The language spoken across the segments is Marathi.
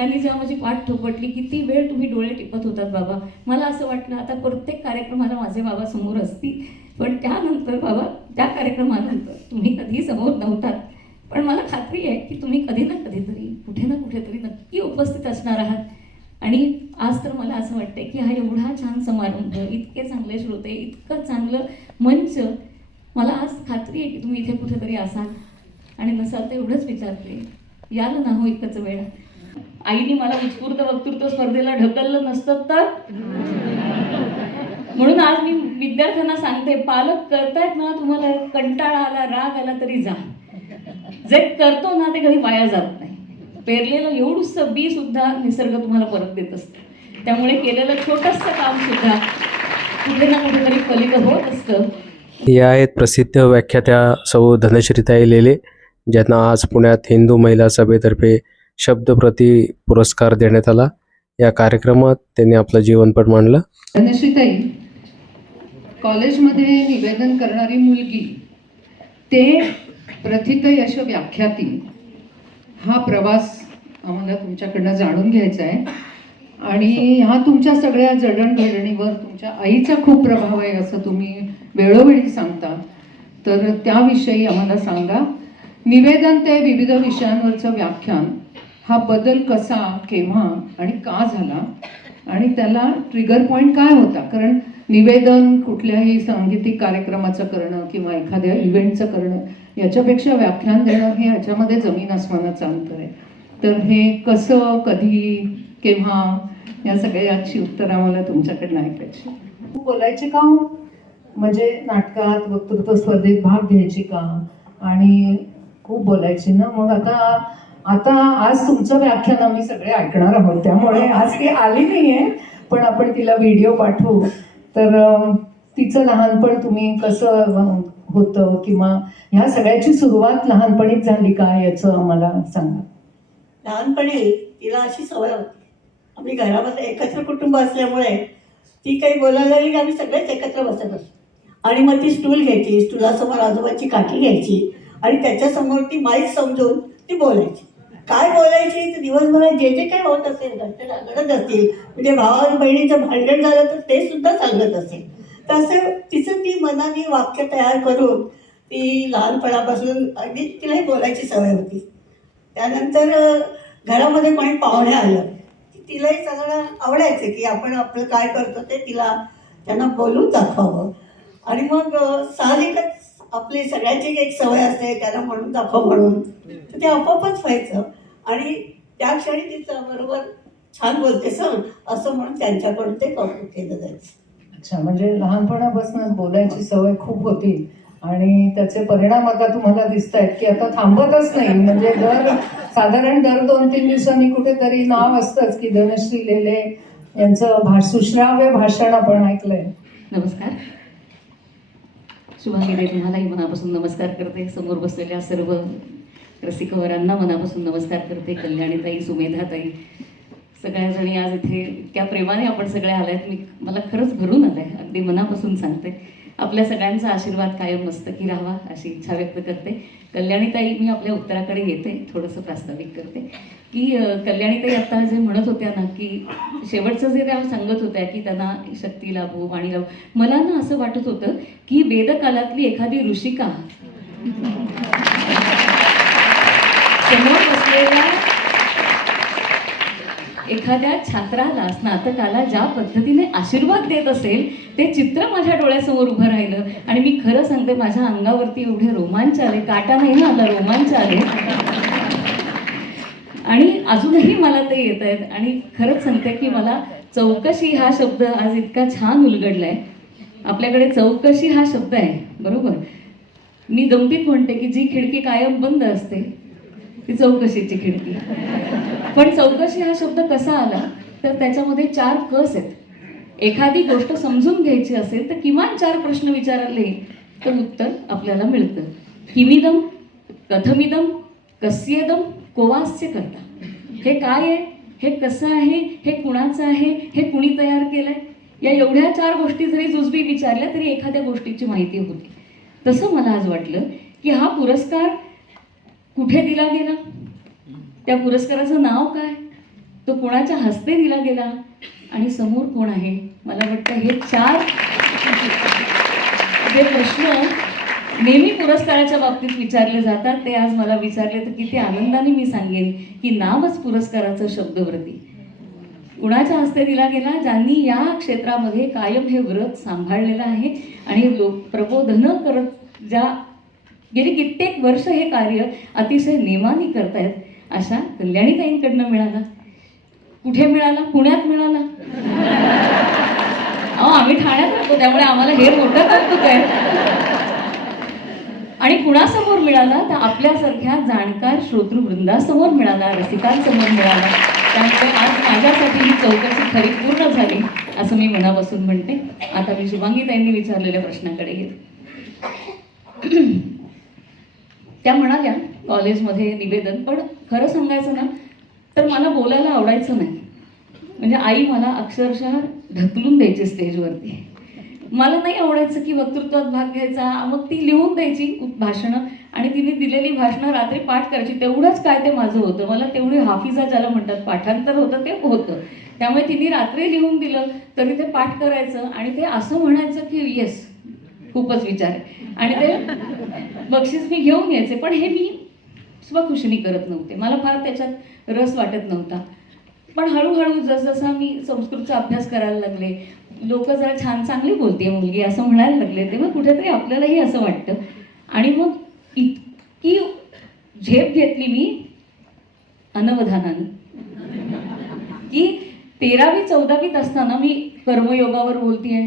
सगळ्यांनी जेव्हा माझी पाठ थोपटली, किती वेळ तुम्ही डोळे टिपत होतात बाबा. मला असं वाटलं आता प्रत्येक कार्यक्रमाला माझे बाबा समोर असतील, पण त्यानंतर बाबा त्या कार्यक्रमानंतर तुम्ही कधीही समोर नव्हतात, पण मला खात्री आहे की तुम्ही कधी ना कधीतरी कुठे ना कुठेतरी नक्की उपस्थित असणार आहात. आणि आज तर मला असं वाटतं की हा एवढा छान समारंभ, इतके चांगले श्रोते, इतकं चांगलं मंच, मला आज खात्री आहे की तुम्ही इथे कुठेतरी असाल. आणि नसाल तर एवढंच विचारते, याल ना हो एकच वेळ. आईने मला उत्स्फूर्त वक्तृत्व स्पर्धेला ढकललं नसतं तर. म्हणून आज मी विद्यार्थ्यांना सांगते, पालक करतायत ना, तुम्हाला कंटाळा आला, राग आला तरी जा. जे करतो ना ते कधी वाया जात नाही. पेरलेलं एवढंसं बी सुद्धा निसर्ग तुम्हाला परत देत असतं. त्यामुळे केलेलं छोटंसं काम सुद्धा कुठे ना कुठेतरी फलित होत असतं. या आहेत प्रसिद्ध व्याख्यात्या सौ धनश्रीताई लेले, ज्यांना आज पुण्यात हिंदू महिला सभेतर्फे शब्दप्रती पुरस्कार देण्यात आला. या कार्यक्रमात त्यांनी आपलं जीवनपट मांडलं. धनश्रीताई, कॉलेजमध्ये निवेदन करणारी मुलगी ते प्रथित यश व्याख्याती, हा प्रवास आम्हाला तुमच्याकडनं जाणून घ्यायचा आहे. आणि ह्या तुमच्या सगळ्या जडणघडणीवर तुमच्या आईचा खूप प्रभाव आहे असं तुम्ही वेळोवेळी सांगता, तर त्याविषयी आम्हाला सांगा. निवेदन ते विविध विषयांवरचं व्याख्यान, हा बदल कसा, केव्हा आणि का झाला, आणि त्याला ट्रिगर पॉईंट काय होता? कारण निवेदन कुठल्याही सांगीतिक कार्यक्रमाचं करणं किंवा एखाद्या इव्हेंटचं करणं याच्यापेक्षा व्याख्यान देणं हे ह्याच्यामध्ये जमीन आसमानाचं अंतर आहे. तर हे कसं, कधी, केव्हा, या सगळ्याची उत्तर आम्हाला तुमच्याकडनं ऐकायची. बोलायचे का हो? म्हणजे नाटकात, वक्तृत्व स्पर्धेत भाग घ्यायची का? आणि खूप बोलायची ना. मग आता आज तुमचं व्याख्यान आम्ही सगळे ऐकणार आहोत, त्यामुळे आज ती आली नाहीये, पण आपण तिला व्हिडिओ पाठवू. तर तिचं लहानपण तुम्ही कसं होतं, किंवा ह्या सगळ्याची सुरुवात लहानपणीच झाली का, याचं आम्हाला सांगा. लहानपणी तिला अशी सवय होती, आम्ही घरामध्ये एकत्र कुटुंब असल्यामुळे ती काही बोलायला लागली की आम्ही सगळेच एकत्र बसत असतो. आणि मग ती स्टूल घ्यायची, स्टूलासमोर आजोबाची काठी घ्यायची आणि त्याच्यासमोर ती माईक समजून ती बोलायची. काय बोलायची तर दिवसभरात जे जे काही होत असेल, घरचे लागत असतील, म्हणजे भावा बहिणीचं भांडण झालं तर ते सुद्धा सांगत असेल. तसं तिचं ती मनाने वाक्य तयार करून ती लहानपणापासून अगदी तिलाही बोलायची सवय होती. त्यानंतर घरामध्ये कोणी पाहुणे आलं की तिलाही सगळं आवडायचं की आपण आपलं काय करतो ते त्यांना बोलून दाखवावं. आणि मग साहजिकच आपली सगळ्यांची एक सवय असते त्यांना म्हणून दाखव म्हणून, तर ते आपोआपच व्हायचं. आणि त्या क्षणी तिचं बरोबर छान बोलते सर असं म्हणून त्यांच्याकडून ते कौतुक केलं जायचं. अच्छा, म्हणजे लहानपणापासूनच बोलायची सवय खूप होती आणि त्याचे परिणाम आता तुम्हाला दिसत आहेत की आता थांबतच नाही. म्हणजे साधारण दर 2-3 दिवसांनी कुठेतरी नाव असतंच की धनश्री लेले यांचं सुश्राव्य भाषण आपण ऐकलंय. नमस्कार. शुभांगी, तुम्हालाही मनापासून नमस्कार करते. समोर बसलेल्या सर्व रसिकवरांना मनापासून नमस्कार करते. कल्याणीताई, सुमेधाताई, सगळ्याजणी आज इथे इतक्या प्रेमाने आपण सगळे आल्यात. मला खरंच भरून आलंय, अगदी मनापासून सांगते. आपल्या सगळ्यांचा आशीर्वाद कायम मस्तकी राहावा अशी इच्छा व्यक्त करते. कल्याणीताई, मी आपल्या उत्तराकडे येते, थोडंसं प्रास्ताविक करते की कल्याणीताई आता जे म्हणत होत्या ना की शेवटचं जे त्या सांगत होत्या की त्यांना शक्ती लाभो, वाणी लाभो, मला ना असं वाटत होतं की वेदकालातली एखादी ऋषिका समोर बसलेल्या एखाद्या छात्राला, स्नातकाला ज्या पद्धतीने आशीर्वाद देत असेल ते चित्र माझ्या डोळ्यासमोर उभं राहिलं. आणि मी खरं सांगते, माझ्या अंगावरती एवढे रोमांच आले, काटा नाही ना आला, रोमांच आले. आणि अजूनही मला ते येत आहेत. आणि खरंच सांगते की मला चौकशी हा शब्द आज इतका छान उलगडलाय. आपल्याकडे चौकशी हा शब्द आहे, बरोबर. मी गमतीत म्हणते की जी खिडकी कायम बंद असते ती चौकशीची खिडकी. पण चौकशी हा शब्द कसा आला तर त्याच्यामध्ये 4 कस आहेत. एखादी गोष्ट समजून घ्यायची असेल तर किमान 4 प्रश्न विचारले तर उत्तर आपल्याला मिळतं. किमिदम, कथमिदम, कस्येदम, कोवास्य करता. हे काय आहे, हे कसं आहे, हे कुणाचं आहे, हे कुणी तयार केलंय, या एवढ्या 4 गोष्टी जरी जुजबी विचारल्या तरी एखाद्या गोष्टीची माहिती होती. तसं मला आज वाटलं की हा पुरस्कार कुठे दिला गेला, त्या पुरस्काराचं नाव काय, तो कुणाच्या हस्ते दिला गेला आणि समोर कोण आहे. मला वाटतं हे 4 जे प्रश्न नेहमी पुरस्काराच्या बाबतीत विचारले जातात ते आज मला विचारले तर किती आनंदाने मी सांगेन की नावच पुरस्काराचं शब्दवृत्ती. कुणाच्या हस्ते दिला गेला, ज्यांनी या क्षेत्रामध्ये कायम हे व्रत सांभाळलेलं आहे आणि लोक प्रबोधन करत ज्या गेली कित्येक वर्ष हे कार्य अतिशय नेमाने करतायत अशा कल्याणीताईंकडनं मिळाला. कुठे मिळाला? पुण्यात मिळाला. अहो आम्ही ठाण्यात राहतो त्यामुळे आम्हाला हे मोठं कौतुक आहे. आणि कुणासमोर मिळाला तर आपल्यासारख्या जाणकार श्रोतृवृंदासमोर मिळाला, रसिकांसमोर मिळाला. त्यामुळे आज माझ्यासाठी ही चौकशी खरी पूर्ण झाली असं मी मनापासून म्हणते. आता मी शुभांगीताईंनी विचारलेल्या प्रश्नाकडे गेले. त्या म्हणाल्या कॉलेजमध्ये निवेदन, पण खरं सांगायचं ना तर मला बोलायला आवडायचं नाही. म्हणजे आई मला अक्षरशः ढकलून द्यायची स्टेजवरती. मला नाही आवडायचं की वक्तृत्वात भाग घ्यायचा. मग ती लिहून द्यायची भाषणं आणि तिने दिलेली भाषणं रात्री पाठ करायची. तेवढंच काय ते माझं होतं. मला तेवढी हाफिजा ज्याला म्हणतात पाठांतर होतं ते होतं. त्यामुळे तिने रात्री लिहून दिलं तरी ते पाठ करायचं आणि ते असं म्हणायचं की येस खूपच विचार आहे आणि ते बक्षीस मी घेऊन यायचे. पण हे मी स्वखुशीने करत नव्हते. मला फार त्याच्यात रस वाटत नव्हता. पण हळूहळू जसजसा मी संस्कृतचा अभ्यास करायला लागले, लोक जरा छान चांगली बोलते मुलगी असं म्हणायला लागले, तेव्हा कुठेतरी आपल्यालाही असं वाटतं. आणि मग इतकी झेप घेतली मी अनवधानाने की 13वी 14वीत असताना मी कर्मयोगावर बोलतीये,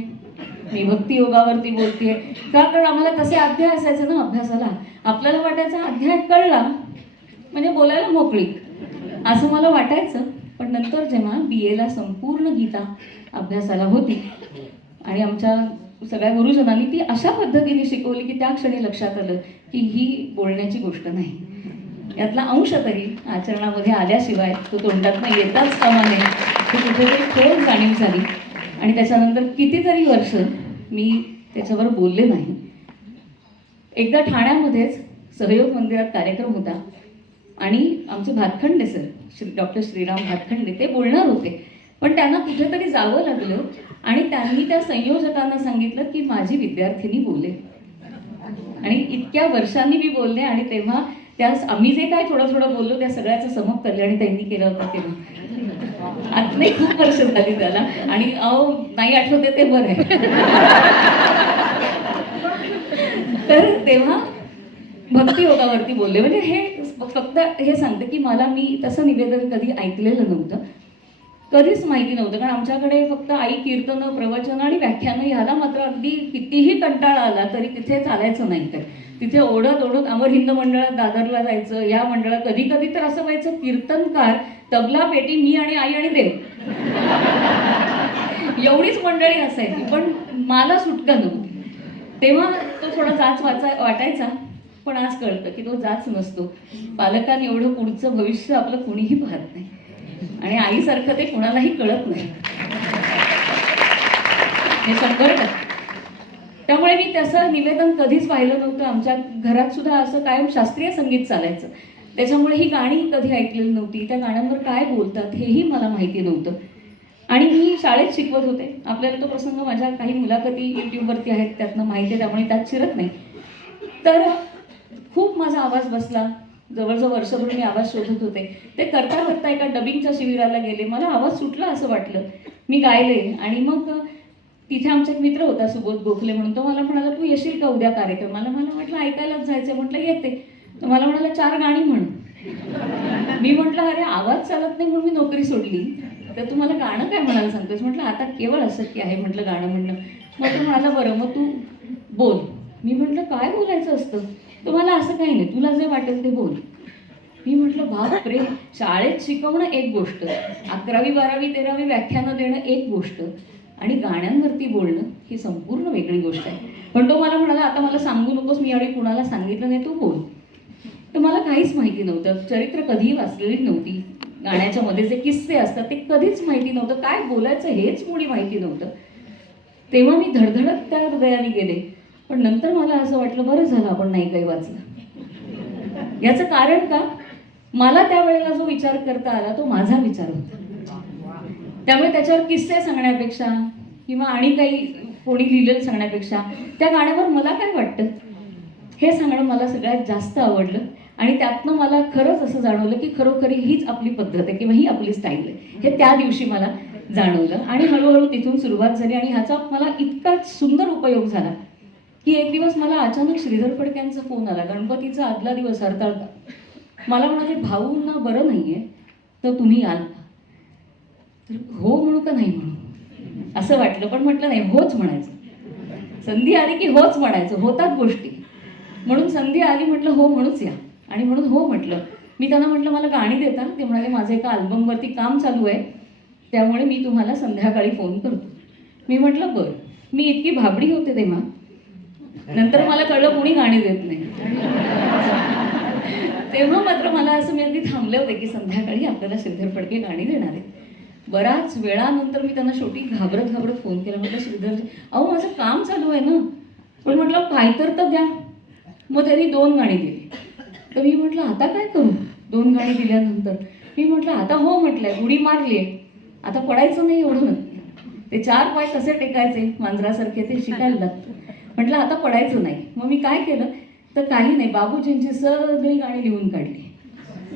मी भक्तियोगावरती बोलतीये. का? कारण आम्हाला तसे अध्याय असायचे ना अभ्यासाला. आपल्याला वाटायचा अध्याय कळला म्हणजे बोलायला मोकळी असं मला वाटायचं. पण नंतर जेव्हा BAला संपूर्ण गीता अभ्यासाला होती आणि आमच्या सगळ्या गुरुजनांनी ती अशा पद्धतीने शिकवली की त्या क्षणी लक्षात आलं की ही बोलण्याची गोष्ट नाही. यातला अंश तरी आचरणामध्ये आल्याशिवाय तो तोंडातनं येताच कामा नये ही कुठेतरी खोल जाणीव झाली. आणि त्याच्यानंतर कितीतरी वर्ष मी त्याच्यावर बोलले नाही. एकदा ठाण्यामध्येच सहयोग मंदिरात कार्यक्रम होता आणि आमचे भातखंडे सर डॉक्टर श्रीराम भातखंडे ते बोलणार होते. पण त्यांना कुठेतरी जावं लागलं आणि त्यांनी त्या संयोजकांना सांगितलं की माझी विद्यार्थिनी बोलेल. आणि इतक्या वर्षांनी मी बोलले आणि तेव्हा त्या आम्ही जे काय थोडं थोडं बोललो त्या सगळ्याचं समूह कल्याणीताईंनी केलं होतं तेव्हा. आतले खूप वर्ष झाली त्याला आणि अहो नाही आठवते ते बरं आहे. तर तेव्हा भक्तियोगावरती बोलले. म्हणजे हे फक्त हे सांगते की मला मी तसं निवेदन कधी ऐकलेलं नव्हतं, कधीच माहिती नव्हतं. कारण आमच्याकडे फक्त आई कीर्तनं प्रवचन आणि व्याख्यानं ह्याला मात्र अगदी कितीही कंटाळा आला तरी तिथे चालायचं नाही. तर तिथे ओढत ओढत अमर हिंद मंडळात दादरला जायचं. या मंडळात कधी कधी तर असं व्हायचं कीर्तनकार तबला पेटी मी आणि आई आणि देव एवढीच मंडळी असायची. पण मला सुटका नव्हती. तेव्हा तो थोडा जाच वाटायचा. पण आज कळतं की तो जाच नसतो. पालकांनी एवढं पुढचं भविष्य आपलं कुणीही पाहत नाही आणि आईसारखं ते कुणालाही कळत नाही हे 100%. त्यामुळे मी तसं निवेदन कधीच पाहिलं नव्हतं. आमच्या घरात सुद्धा असं कायम शास्त्रीय संगीत चालायचं. त्याच्यामुळे ही गाणी कधी ऐकलेली नव्हती. त्या गाण्यांवर काय बोलतात हेही मला माहिती नव्हतं. आणि मी शाळेत शिकवत होते. आपल्याला तो प्रसंग माझ्या काही मुलाखती यूट्यूबवरती आहेत त्यातनं माहिती आहे, त्यामुळे त्यात शिरत नाही. तर खूप माझा आवाज बसला. जवळजवळ वर्षभर मी आवाज शोधत होते. ते करता करता एका डबिंगच्या शिबिराला गेले. मला आवाज सुटला असं वाटलं. मी गायले आणि मग तिथे आमचा एक मित्र होता सुबोध गोखले म्हणून. तो मला म्हणाला तू येशील का उद्या कार्यक्रमाला? मला म्हटलं ऐकायलाच जायचं. म्हटलं येते. तर मला म्हणाला 4 गाणी म्हण. मी म्हटलं अरे आवाज चालत नाही म्हणून मी नोकरी सोडली, तर तू मला गाणं काय म्हणायला सांगतोस? म्हटलं आता केवळ अशक्य आहे म्हटलं गाणं म्हणणं. मग तो म्हणाला बरं मग तू बोल. मी म्हटलं काय बोलायचं असतं? तर मला असं काही नाही, तुला जे वाटेल ते बोल. मी म्हटलं बापरे, शाळेत शिकवणं एक गोष्ट, 11वी 12वी 13वी व्याख्यानं देणं एक गोष्ट आणि गाण्यांवरती बोलणं ही संपूर्ण वेगळी गोष्ट आहे. पण तो मला म्हणाला आता मला सांगू नकोस, मी यावेळी कुणाला सांगितलं नाही, तू बोल. तर मला काहीच माहिती नव्हतं. चरित्र कधीही वाचलेली नव्हती. गाण्याच्या मध्ये जे किस्से असतात ते कधीच माहिती नव्हतं. काय बोलायचं हेच मुळी माहिती नव्हतं. तेव्हा मी धडधडत त्या हृदयाने गेले. पण नंतर मला असं वाटलं बरं झालं आपण नाही काही वाचलं. याचं कारण का, मला त्यावेळेला जो विचार करता आला तो माझा विचार होता. त्यामुळे त्याच्यावर किस्से सांगण्यापेक्षा किंवा आणि काही कोणी लिहिलेलं सांगण्यापेक्षा त्या गाण्यावर मला काय वाटतं हे सांगणं मला सगळ्यात जास्त आवडलं. आणि त्यातनं मला खरंच असं जाणवलं की खरोखरी हीच आपली पद्धत आहे किंवा ही आपली स्टाईल आहे हे त्या दिवशी मला जाणवलं. आणि हळूहळू तिथून सुरुवात झाली आणि ह्याचा मला इतका सुंदर उपयोग झाला की एक दिवस मला अचानक श्रीधर फडक्यांचा फोन आला. गणपतीचा आदला दिवस हरताळका. मला म्हणाले भाऊंना बरं नाही आहे तर तुम्ही याल का? तर हो म्हणू का नाही म्हणू असं वाटलं, पण म्हटलं नाही, होच म्हणायचं. संधी आली की होच म्हणायचं, होतात गोष्टी. म्हणून संधी आली, म्हटलं हो म्हणूच या. आणि म्हणून हो म्हटलं. मी त्यांना म्हटलं मला गाणी देता? ते म्हणाले माझं एका अल्बमवरती काम चालू आहे त्यामुळे मी तुम्हाला संध्याकाळी फोन करतो. मी म्हटलं बरं. मी इतकी भाबडी होते तेव्हा, नंतर मला कळलं कोणी गाणी देत नाही. तेव्हा मात्र मला असं मी अगदी थांबले होते की संध्याकाळी आपल्याला श्रीधर फडके गाणी देणार आहेत. बराच वेळानंतर मी त्यांना शेवटी घाबरत घाबरत फोन केला. म्हटलं श्रीधर, अहो माझं काम चालू आहे ना, पण म्हटलं काय तर द्या. मग त्यांनी 2 गाणी दिली. तर मी म्हटलं आता काय करू? 2 गाणी दिल्यानंतर मी म्हटलं आता हो म्हटलंय, उडी मारली आहे, आता पडायचं नाही एवढं नक्की. ते 4 पाय कसे टेकायचे मांजरासारखे ते शिकायला लागतं. म्हटलं आता पडायचं नाही. मग मी काय केलं तर काही नाही, बाबूजींची सगळी गाणी लिहून काढली,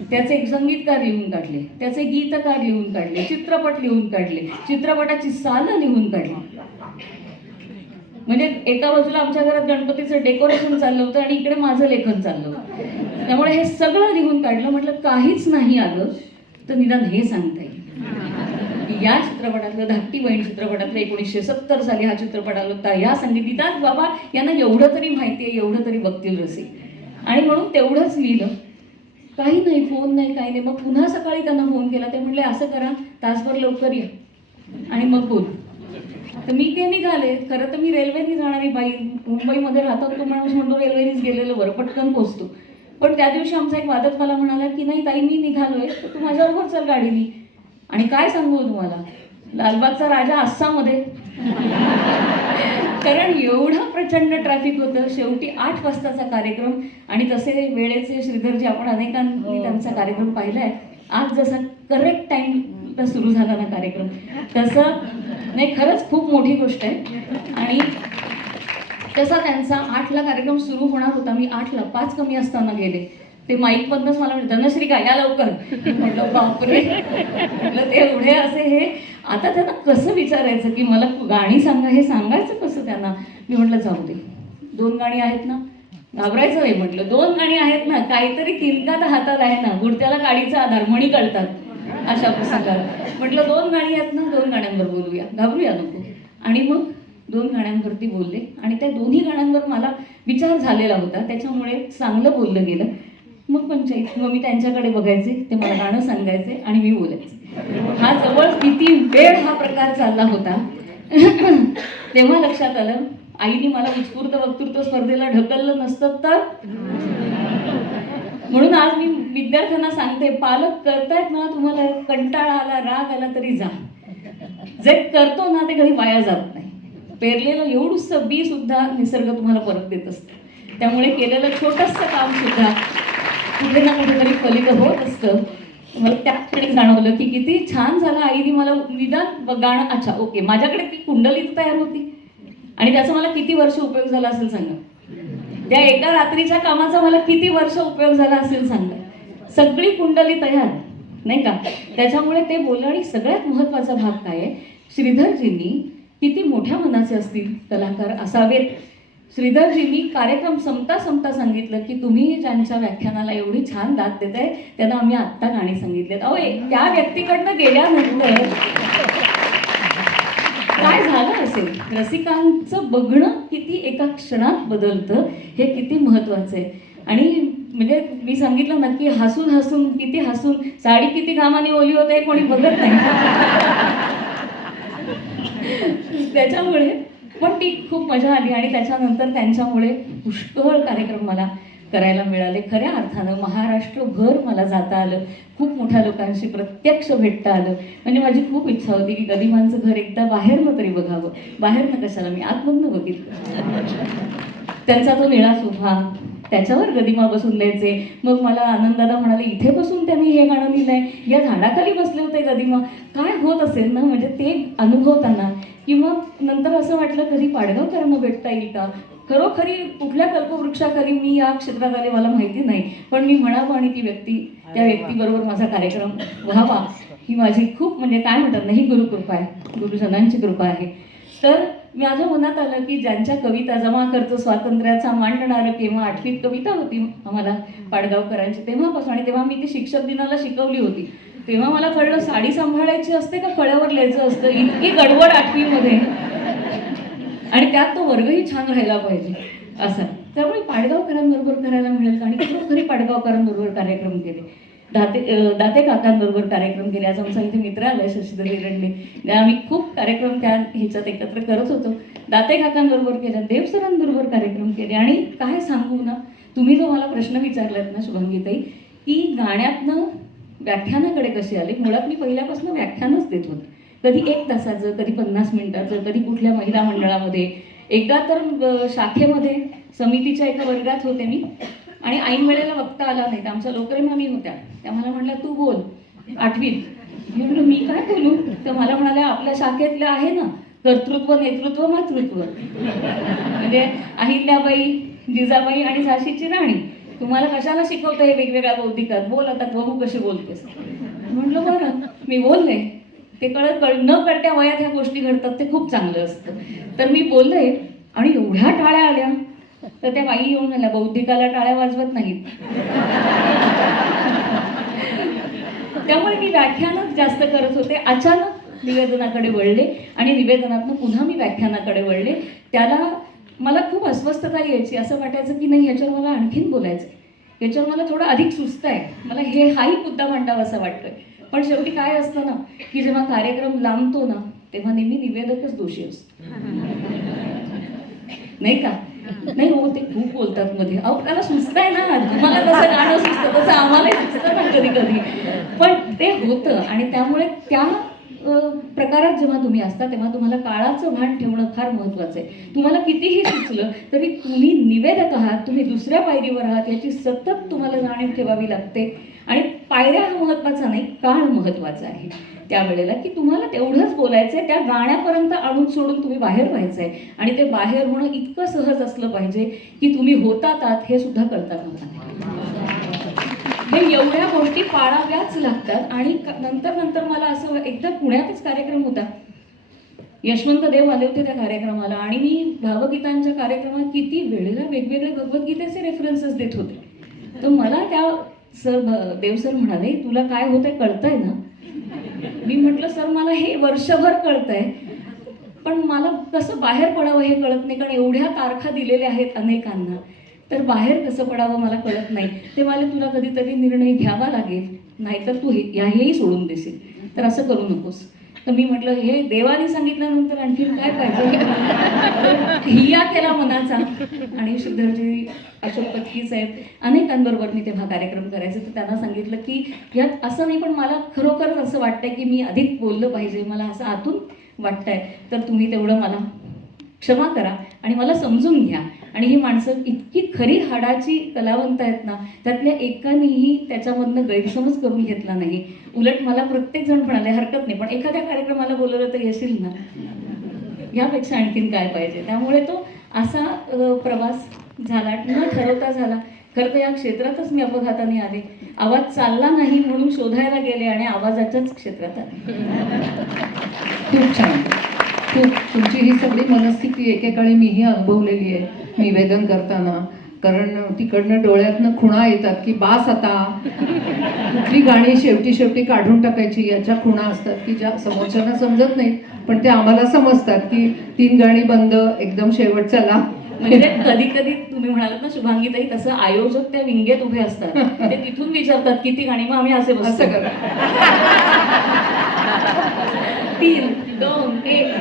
त्याचे एक संगीतकार लिहून काढले, त्याचे गीतकार लिहून काढले, चित्रपट लिहून काढले, चित्रपटाची सालं लिहून काढली. म्हणजे एका बाजूला आमच्या घरात गणपतीचं डेकोरेशन चाललं होतं आणि इकडे माझं लेखन चाललं होतं. त्यामुळे हे सगळं लिहून काढलं. म्हटलं काहीच नाही आलं तर निदान हे सांगता येईल. या चित्रपटातलं धाकटी बहीण चित्रपटातलं 1970 साली हा चित्रपट आला होता. या संगीतात बाबा यांना एवढं तरी माहिती आहे, एवढं तरी बघतील रसिक. आणि म्हणून तेवढंच लिहिलं. काही नाही, फोन नाही, काही नाही. मग पुन्हा सकाळी त्यांना फोन केला. ते म्हणले असं करा, तासभर लवकर या आणि मग बोल. तर मी ते निघाले. खरं तर मी रेल्वेने जाणारी बाई, मुंबईमध्ये राहतात तो माणूस म्हणतो रेल्वेनेच गेलेलं बरं, पटकन पोचतो. पण त्या दिवशी आमचा एक वादक मला म्हणाला की नाही ताई, मी निघालोय तर तू माझ्याबरोबर चल गाडीनी. आणि काय सांगू तुम्हाला, लालबागचा राजा आसाममध्ये. कारण एवढं प्रचंड ट्रॅफिक होतं. शेवटी 8 वाजताचा कार्यक्रम आणि तसे वेळेचे श्रीधरजी आपण अनेकांनी त्यांचा कार्यक्रम पाहिलाय. आज जसा करेक्ट टाइमला सुरू झाला ना कार्यक्रम, तसं नाही, खरंच खूप मोठी गोष्ट आहे. आणि तसा त्यांचा 8ला कार्यक्रम सुरू होणार होता. मी 8ला 5 कमी असताना गेले. ते माईक मधनच मला म्हणलं धनश्री का या लवकर. म्हटलं बापरे, म्हटलं ते एवढे असे हे. आता त्यांना कसं विचारायचं की मला गाणी सांगा, हे सांगायचं कसं त्यांना. मी म्हटलं जाऊ दे, 2 गाणी आहेत ना, घाबरायचं नाही. म्हटलं 2 गाणी आहेत ना, काहीतरी किनका तर हातात आहे ना, गुडत्याला काडीचा आधार म्हणी कळतात अशा प्रसंगात. म्हटलं 2 गाणी आहेत ना, 2 गाण्यांवर बोलूया, घाबरूया नको. आणि मग 2 गाण्यांवरती बोलले. आणि त्या दोन्ही गाण्यांवर मला विचार झालेला होता, त्याच्यामुळे चांगलं बोललं गेलं. मग पंचायत, मग मी त्यांच्याकडे बघायचे, ते मला गाणं सांगायचे आणि मी बोलायचे. हा जवळ किती वेळ हा प्रकार चालला होता. तेव्हा लक्षात आलं आईने मला उत्स्फूर्त वक्तृत्व स्पर्धेला ढकललं नसतं तर. म्हणून आज मी विद्यार्थ्यांना सांगते, पालक करतायत ना, तुम्हाला कंटाळा आला, राग आला तरी जा. जे करतो ना ते कधी वाया जात नाही. पेरलेलं एवढंसं बी सुद्धा निसर्ग तुम्हाला परत देत असतं. त्यामुळे केलेलं छोटंसं काम सुद्धा कुठे ना कुठेतरी फलित होत असतं. मला त्याच क्षणी जाणवलं की किती छान झालं आईने मला निदान गाणं. अच्छा ओके, माझ्याकडे ती कुंडली तयार होती आणि त्याचा मला किती वर्ष उपयोग झाला असेल सांगा. त्या एका रात्रीच्या कामाचा मला किती वर्ष उपयोग झाला असेल सांगा. सगळी कुंडली तयार, नाही का. त्याच्यामुळे ते बोललं. आणि सगळ्यात महत्त्वाचा भाग काय आहे, श्रीधरजींनी किती मोठ्या मनाचे असतील कलाकार असावेत. श्रीधरजींनी कार्यक्रम संपता सांगितलं की तुम्ही ज्यांच्या व्याख्यानाला एवढी छान दाद देताय त्यांना आम्ही आत्ता गाणी सांगितलेत. अहो त्या व्यक्तीकडनं गेल्यानंतर काय झालं असेल, रसिकांचं बघणं किती एका क्षणात बदलतं हे किती महत्त्वाचं आहे. आणि म्हणजे मी सांगितलं ना की हसून किती हसून साडी किती घामाने ओली होते कोणी बघत नाही. त्याच्यामुळे पण ती खूप मजा आली. आणि त्याच्यानंतर त्यांच्यामुळे पुष्कळ कार्यक्रम मला करायला मिळाले. खऱ्या अर्थानं महाराष्ट्रभर मला जाता आलं, खूप मोठ्या लोकांशी प्रत्यक्ष भेटता आलं. म्हणजे माझी खूप इच्छा होती की गदिमांचं घर एकदा बाहेरनं तरी बघावं. बाहेरनं कशाला, मी आतमधनं बघितलं. त्यांचा तो निळा सोफा, त्याच्यावर गदिमा बसून द्यायचे. मग मला आनंददादा म्हणाले इथे बसून त्यांनी हे गाणं लिहिलंय, या झाडाखाली बसले होते गदिमा. काय होत असेल ना, म्हणजे ते अनुभवताना. किंवा नंतर असं वाटलं कधी पाडगावकरांना भेटता येईल का. खरोखरी कुठल्या कल्पवृक्षाखाली मी या क्षेत्रात आले मला माहिती नाही, पण मी म्हणावं आणि त्या व्यक्तीबरोबर माझा कार्यक्रम व्हावा ही माझी खूप म्हणजे काय म्हणतात ना, ही गुरुकृपा आहे, गुरुजनांची कृपा आहे. तर माझ्या मनात आलं की ज्यांच्या कविता जमा करतो स्वातंत्र्याचा मांडणारं, किंवा 8वीत कविता होती आम्हाला पाडगावकरांची तेव्हापासून, आणि तेव्हा मी ती शिक्षक दिनाला शिकवली होती. तेव्हा मला कळलं साडी सांभाळायची असते का फळ्यावर लिहायचं असतं, इतकी गडबड 8वीमध्ये, आणि त्यात तो वर्गही छान राहायला पाहिजे असं. त्यामुळे पाडगावकरांबरोबर करायला मिळेल, आणि खरोखरी पाडगावकरांबरोबर कार्यक्रम केले, दाते काकांबरोबर कार्यक्रम केले. आज आमचा इथे मित्र आलाय शशीधर हिरंडे, आम्ही खूप कार्यक्रम त्या ह्याच्यात एकत्र करत होतो. दाते काकांबरोबर केले, देवसरांबरोबर कार्यक्रम केले. आणि काय सांगू ना, तुम्ही जो मला प्रश्न विचारलात ना शुभांगीताई, की गाण्यातनं व्याख्यानाकडे कसे आले. मुळात मी पहिल्यापासून व्याख्यानच देत होते, कधी 1 तासाचं, कधी 50 मिनिटाचं, कधी कुठल्या महिला मंडळामध्ये. एकदा तर शाखेमध्ये समितीच्या एका वर्गात होते मी, आणि ऐन वेळेला वक्ता आला नाही. तर आमच्या लोकरे मामी होत्या, त्या मला म्हटल्या तू बोल 8वीत. मी म्हटलं मी काय बोलू. तर मला म्हणाल्या आपल्या शाखेतलं आहे ना कर्तृत्व, नेतृत्व, मातृत्व, म्हणजे अहिल्याबाई, जिजाबाई आणि झाशीची राणी, तुम्हाला कशाला शिकवतं हे वेगवेगळ्या बौद्धिकात, बोल आता बघू कशी बोलतेस. म्हटलं बरं. मी बोलले. ते न कळत्या वयात ह्या गोष्टी घडतात, ते खूप चांगलं असतं. तर मी बोलले, आणि एवढ्या टाळ्या आल्या. तर त्या बाई येऊन आल्या, बौद्धिकाला टाळ्या वाजवत नाहीत. त्यामुळे मी व्याख्यानच जास्त करत होते. अचानक निवेदनाकडे वळले, आणि निवेदनातनं पुन्हा मी व्याख्यानाकडे वळले. त्याला मला खूप अस्वस्थता यायची, असं वाटायचं की नाही याच्यावर मला आणखीन बोलायचं, याच्यावर मला थोडं अधिक सुस्त आहे, मला हाही मुद्दा मांडावा असं वाटतोय. पण शेवटी काय असतं ना, की जेव्हा कार्यक्रम लांबतो ना, तेव्हा नेहमी निवेदकच दोषी असतो, नाही का. नाही हो, ते खूप बोलतात मध्ये. अहो त्याला सुचत आहे ना, तुम्हाला कसं गाणं सुचतं तसं आम्हालाही सुचतं ना कधी कधी, पण ते होतं. आणि त्यामुळे त्या प्रकारात जेव्हा तुम्ही असता तेव्हा तुम्हाला काळाचं भान ठेवणं फार महत्त्वाचं आहे. तुम्हाला कितीही सुचलं तरी तुम्ही निवेदक आहात, तुम्ही दुसऱ्या पायरीवर आहात, याची सतत तुम्हाला जाणीव ठेवावी लागते. आणि पायऱ्या हा महत्त्वाचा नाही, काळ महत्त्वाचा आहे त्यावेळेला, की तुम्हाला तेवढंच बोलायचं आहे, त्या गाण्यापर्यंत आणून सोडून तुम्ही बाहेर व्हायचं आहे. आणि ते बाहेर होणं इतकं सहज असलं पाहिजे की तुम्ही होतात हे सुद्धा कळतात मला. हे एवढ्या गोष्टी पाळाव्याच लागतात. आणि नंतर मला असं एकदा पुण्यातच कार्यक्रम होता, यशवंत देव आले होते त्या कार्यक्रमाला, आणि मी भावगीतांच्या कार्यक्रमात किती वेळेला वेगवेगळे भगवद्गीतेचे रेफरन्सेस देत होते. तर मला त्या देव सर म्हणाले तुला काय होतंय कळतंय ना. मी म्हटलं सर मला हे वर्षभर कळतंय, पण मला कसं बाहेर पडावं हे कळत नाही, कारण एवढ्या तारखा दिलेल्या आहेत अनेकांना, तर बाहेर कसं पडावं मला कळत नाही. ते मला तुला कधीतरी निर्णय घ्यावा लागेल, नाहीतर तू हेही सोडून देशील, तर असं करू नकोस. तर मी म्हटलं हे देवाने सांगितल्यानंतर आणखीन काय पाहिजे. हिया केला मनाचा. आणि श्रीधरजी, अशोक पत्की साहेब, अनेकांबरोबर मी तेव्हा कार्यक्रम करायचे. तर त्यांना सांगितलं की यात असं नाही, पण मला खरोखरच असं वाटतंय की मी अधिक बोललं पाहिजे, मला असं आतून वाटतंय, तर तुम्ही तेवढं मला क्षमा करा आणि मला समजून घ्या. आणि ही माणसं इतकी खरी हाडाची कलावंत आहेत ना, त्यातल्या एकानेही त्याच्यामधनं गैरसमज करून घेतला नाही. उलट मला प्रत्येक जण म्हणाले हरकत नाही, पण एखाद्या कार्यक्रमाला बोलवलं तर येशील ना, यापेक्षा आणखीन काय पाहिजे. त्यामुळे तो असा प्रवास झाला, न ठरवता झाला. खरं तर या क्षेत्रातच मी अपघाताने आले, आवाज चालला नाही म्हणून शोधायला गेले आणि आवाजाच्याच क्षेत्रात आले. खूप छान. खूप तुमची ही सगळी मनस्थिती एकेकाळी मीही अनुभवलेली आहे निवेदन करताना. कारण तिकडनं डोळ्यातनं खुणा येतात की बास आता, कुठली गाणी शेवटी काढून टाकायची याच्या खुणा असतात की ज्या समोरच्यांना समजत नाहीत, पण ते आम्हाला समजतात की 3 गाणी बंद, एकदम शेवट चला. म्हणजे कधी कधी तुम्ही म्हणालात ना शुभांगीताई, तसं आयोजक त्या विंगेत उभे असतात, ते तिथून विचारतात किती गाणी, मग आम्ही असे बसतो. असं करा. 3, 2, 1.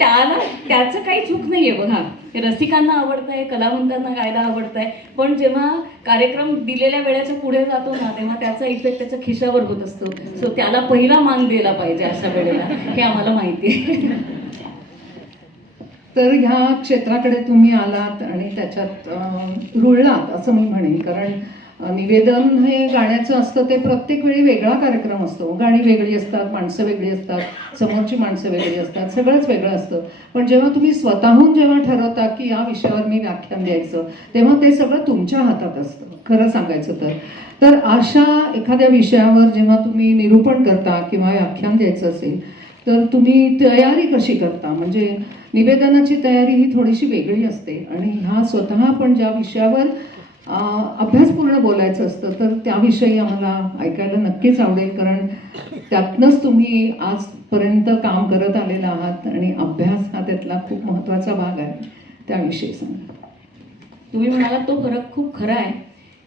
कारण त्याचं काही चूक नाहीये बघा. रसिकांना आवडतंय, कलावंतांना गायला आवडतंय, पण जेव्हा कार्यक्रम दिलेल्या वेळेच्या पुढे जातो ना, तेव्हा त्याचा इफेक्ट त्याच्या खिशावर होत असतो. सो त्याला पहिला मान दिला पाहिजे अशा वेळेला, हे आम्हाला माहिती आहे. तर ह्या क्षेत्राकडे तुम्ही आलात आणि त्याच्यात रुळलात असं मी म्हणेन. कारण निवेदन हे गाण्याचं असतं, ते प्रत्येक वेळी वेगळा कार्यक्रम असतो. गाणी वेगळी असतात, माणसं वेगळी असतात, समोरची माणसं वेगळी असतात, सगळंच वेगळं असतं. पण जेव्हा तुम्ही स्वतःहून जेव्हा ठरवता की या विषयावर मी व्याख्यान द्यायचं, तेव्हा ते सगळं तुमच्या हातात असतं खरं सांगायचं तर. तर अशा एखाद्या विषयावर जेव्हा तुम्ही निरूपण करता किंवा व्याख्यान द्यायचं असेल, तर तुम्ही तयारी कशी करता? म्हणजे निवेदनाची तयारी ही थोडीशी वेगळी असते आणि ह्या स्वतः पण ज्या विषयावर अभ्यासपूर्ण बोलायचं असतं, तर त्याविषयी आम्हाला ऐकायला नक्कीच आवडेल. कारण त्यातनंच तुम्ही आजपर्यंत काम करत आलेला आहात आणि अभ्यास हा त्यातला खूप महत्त्वाचा भाग आहे. त्याविषयी सांगा. तुम्ही म्हणाला तो फरक खूप खरा आहे.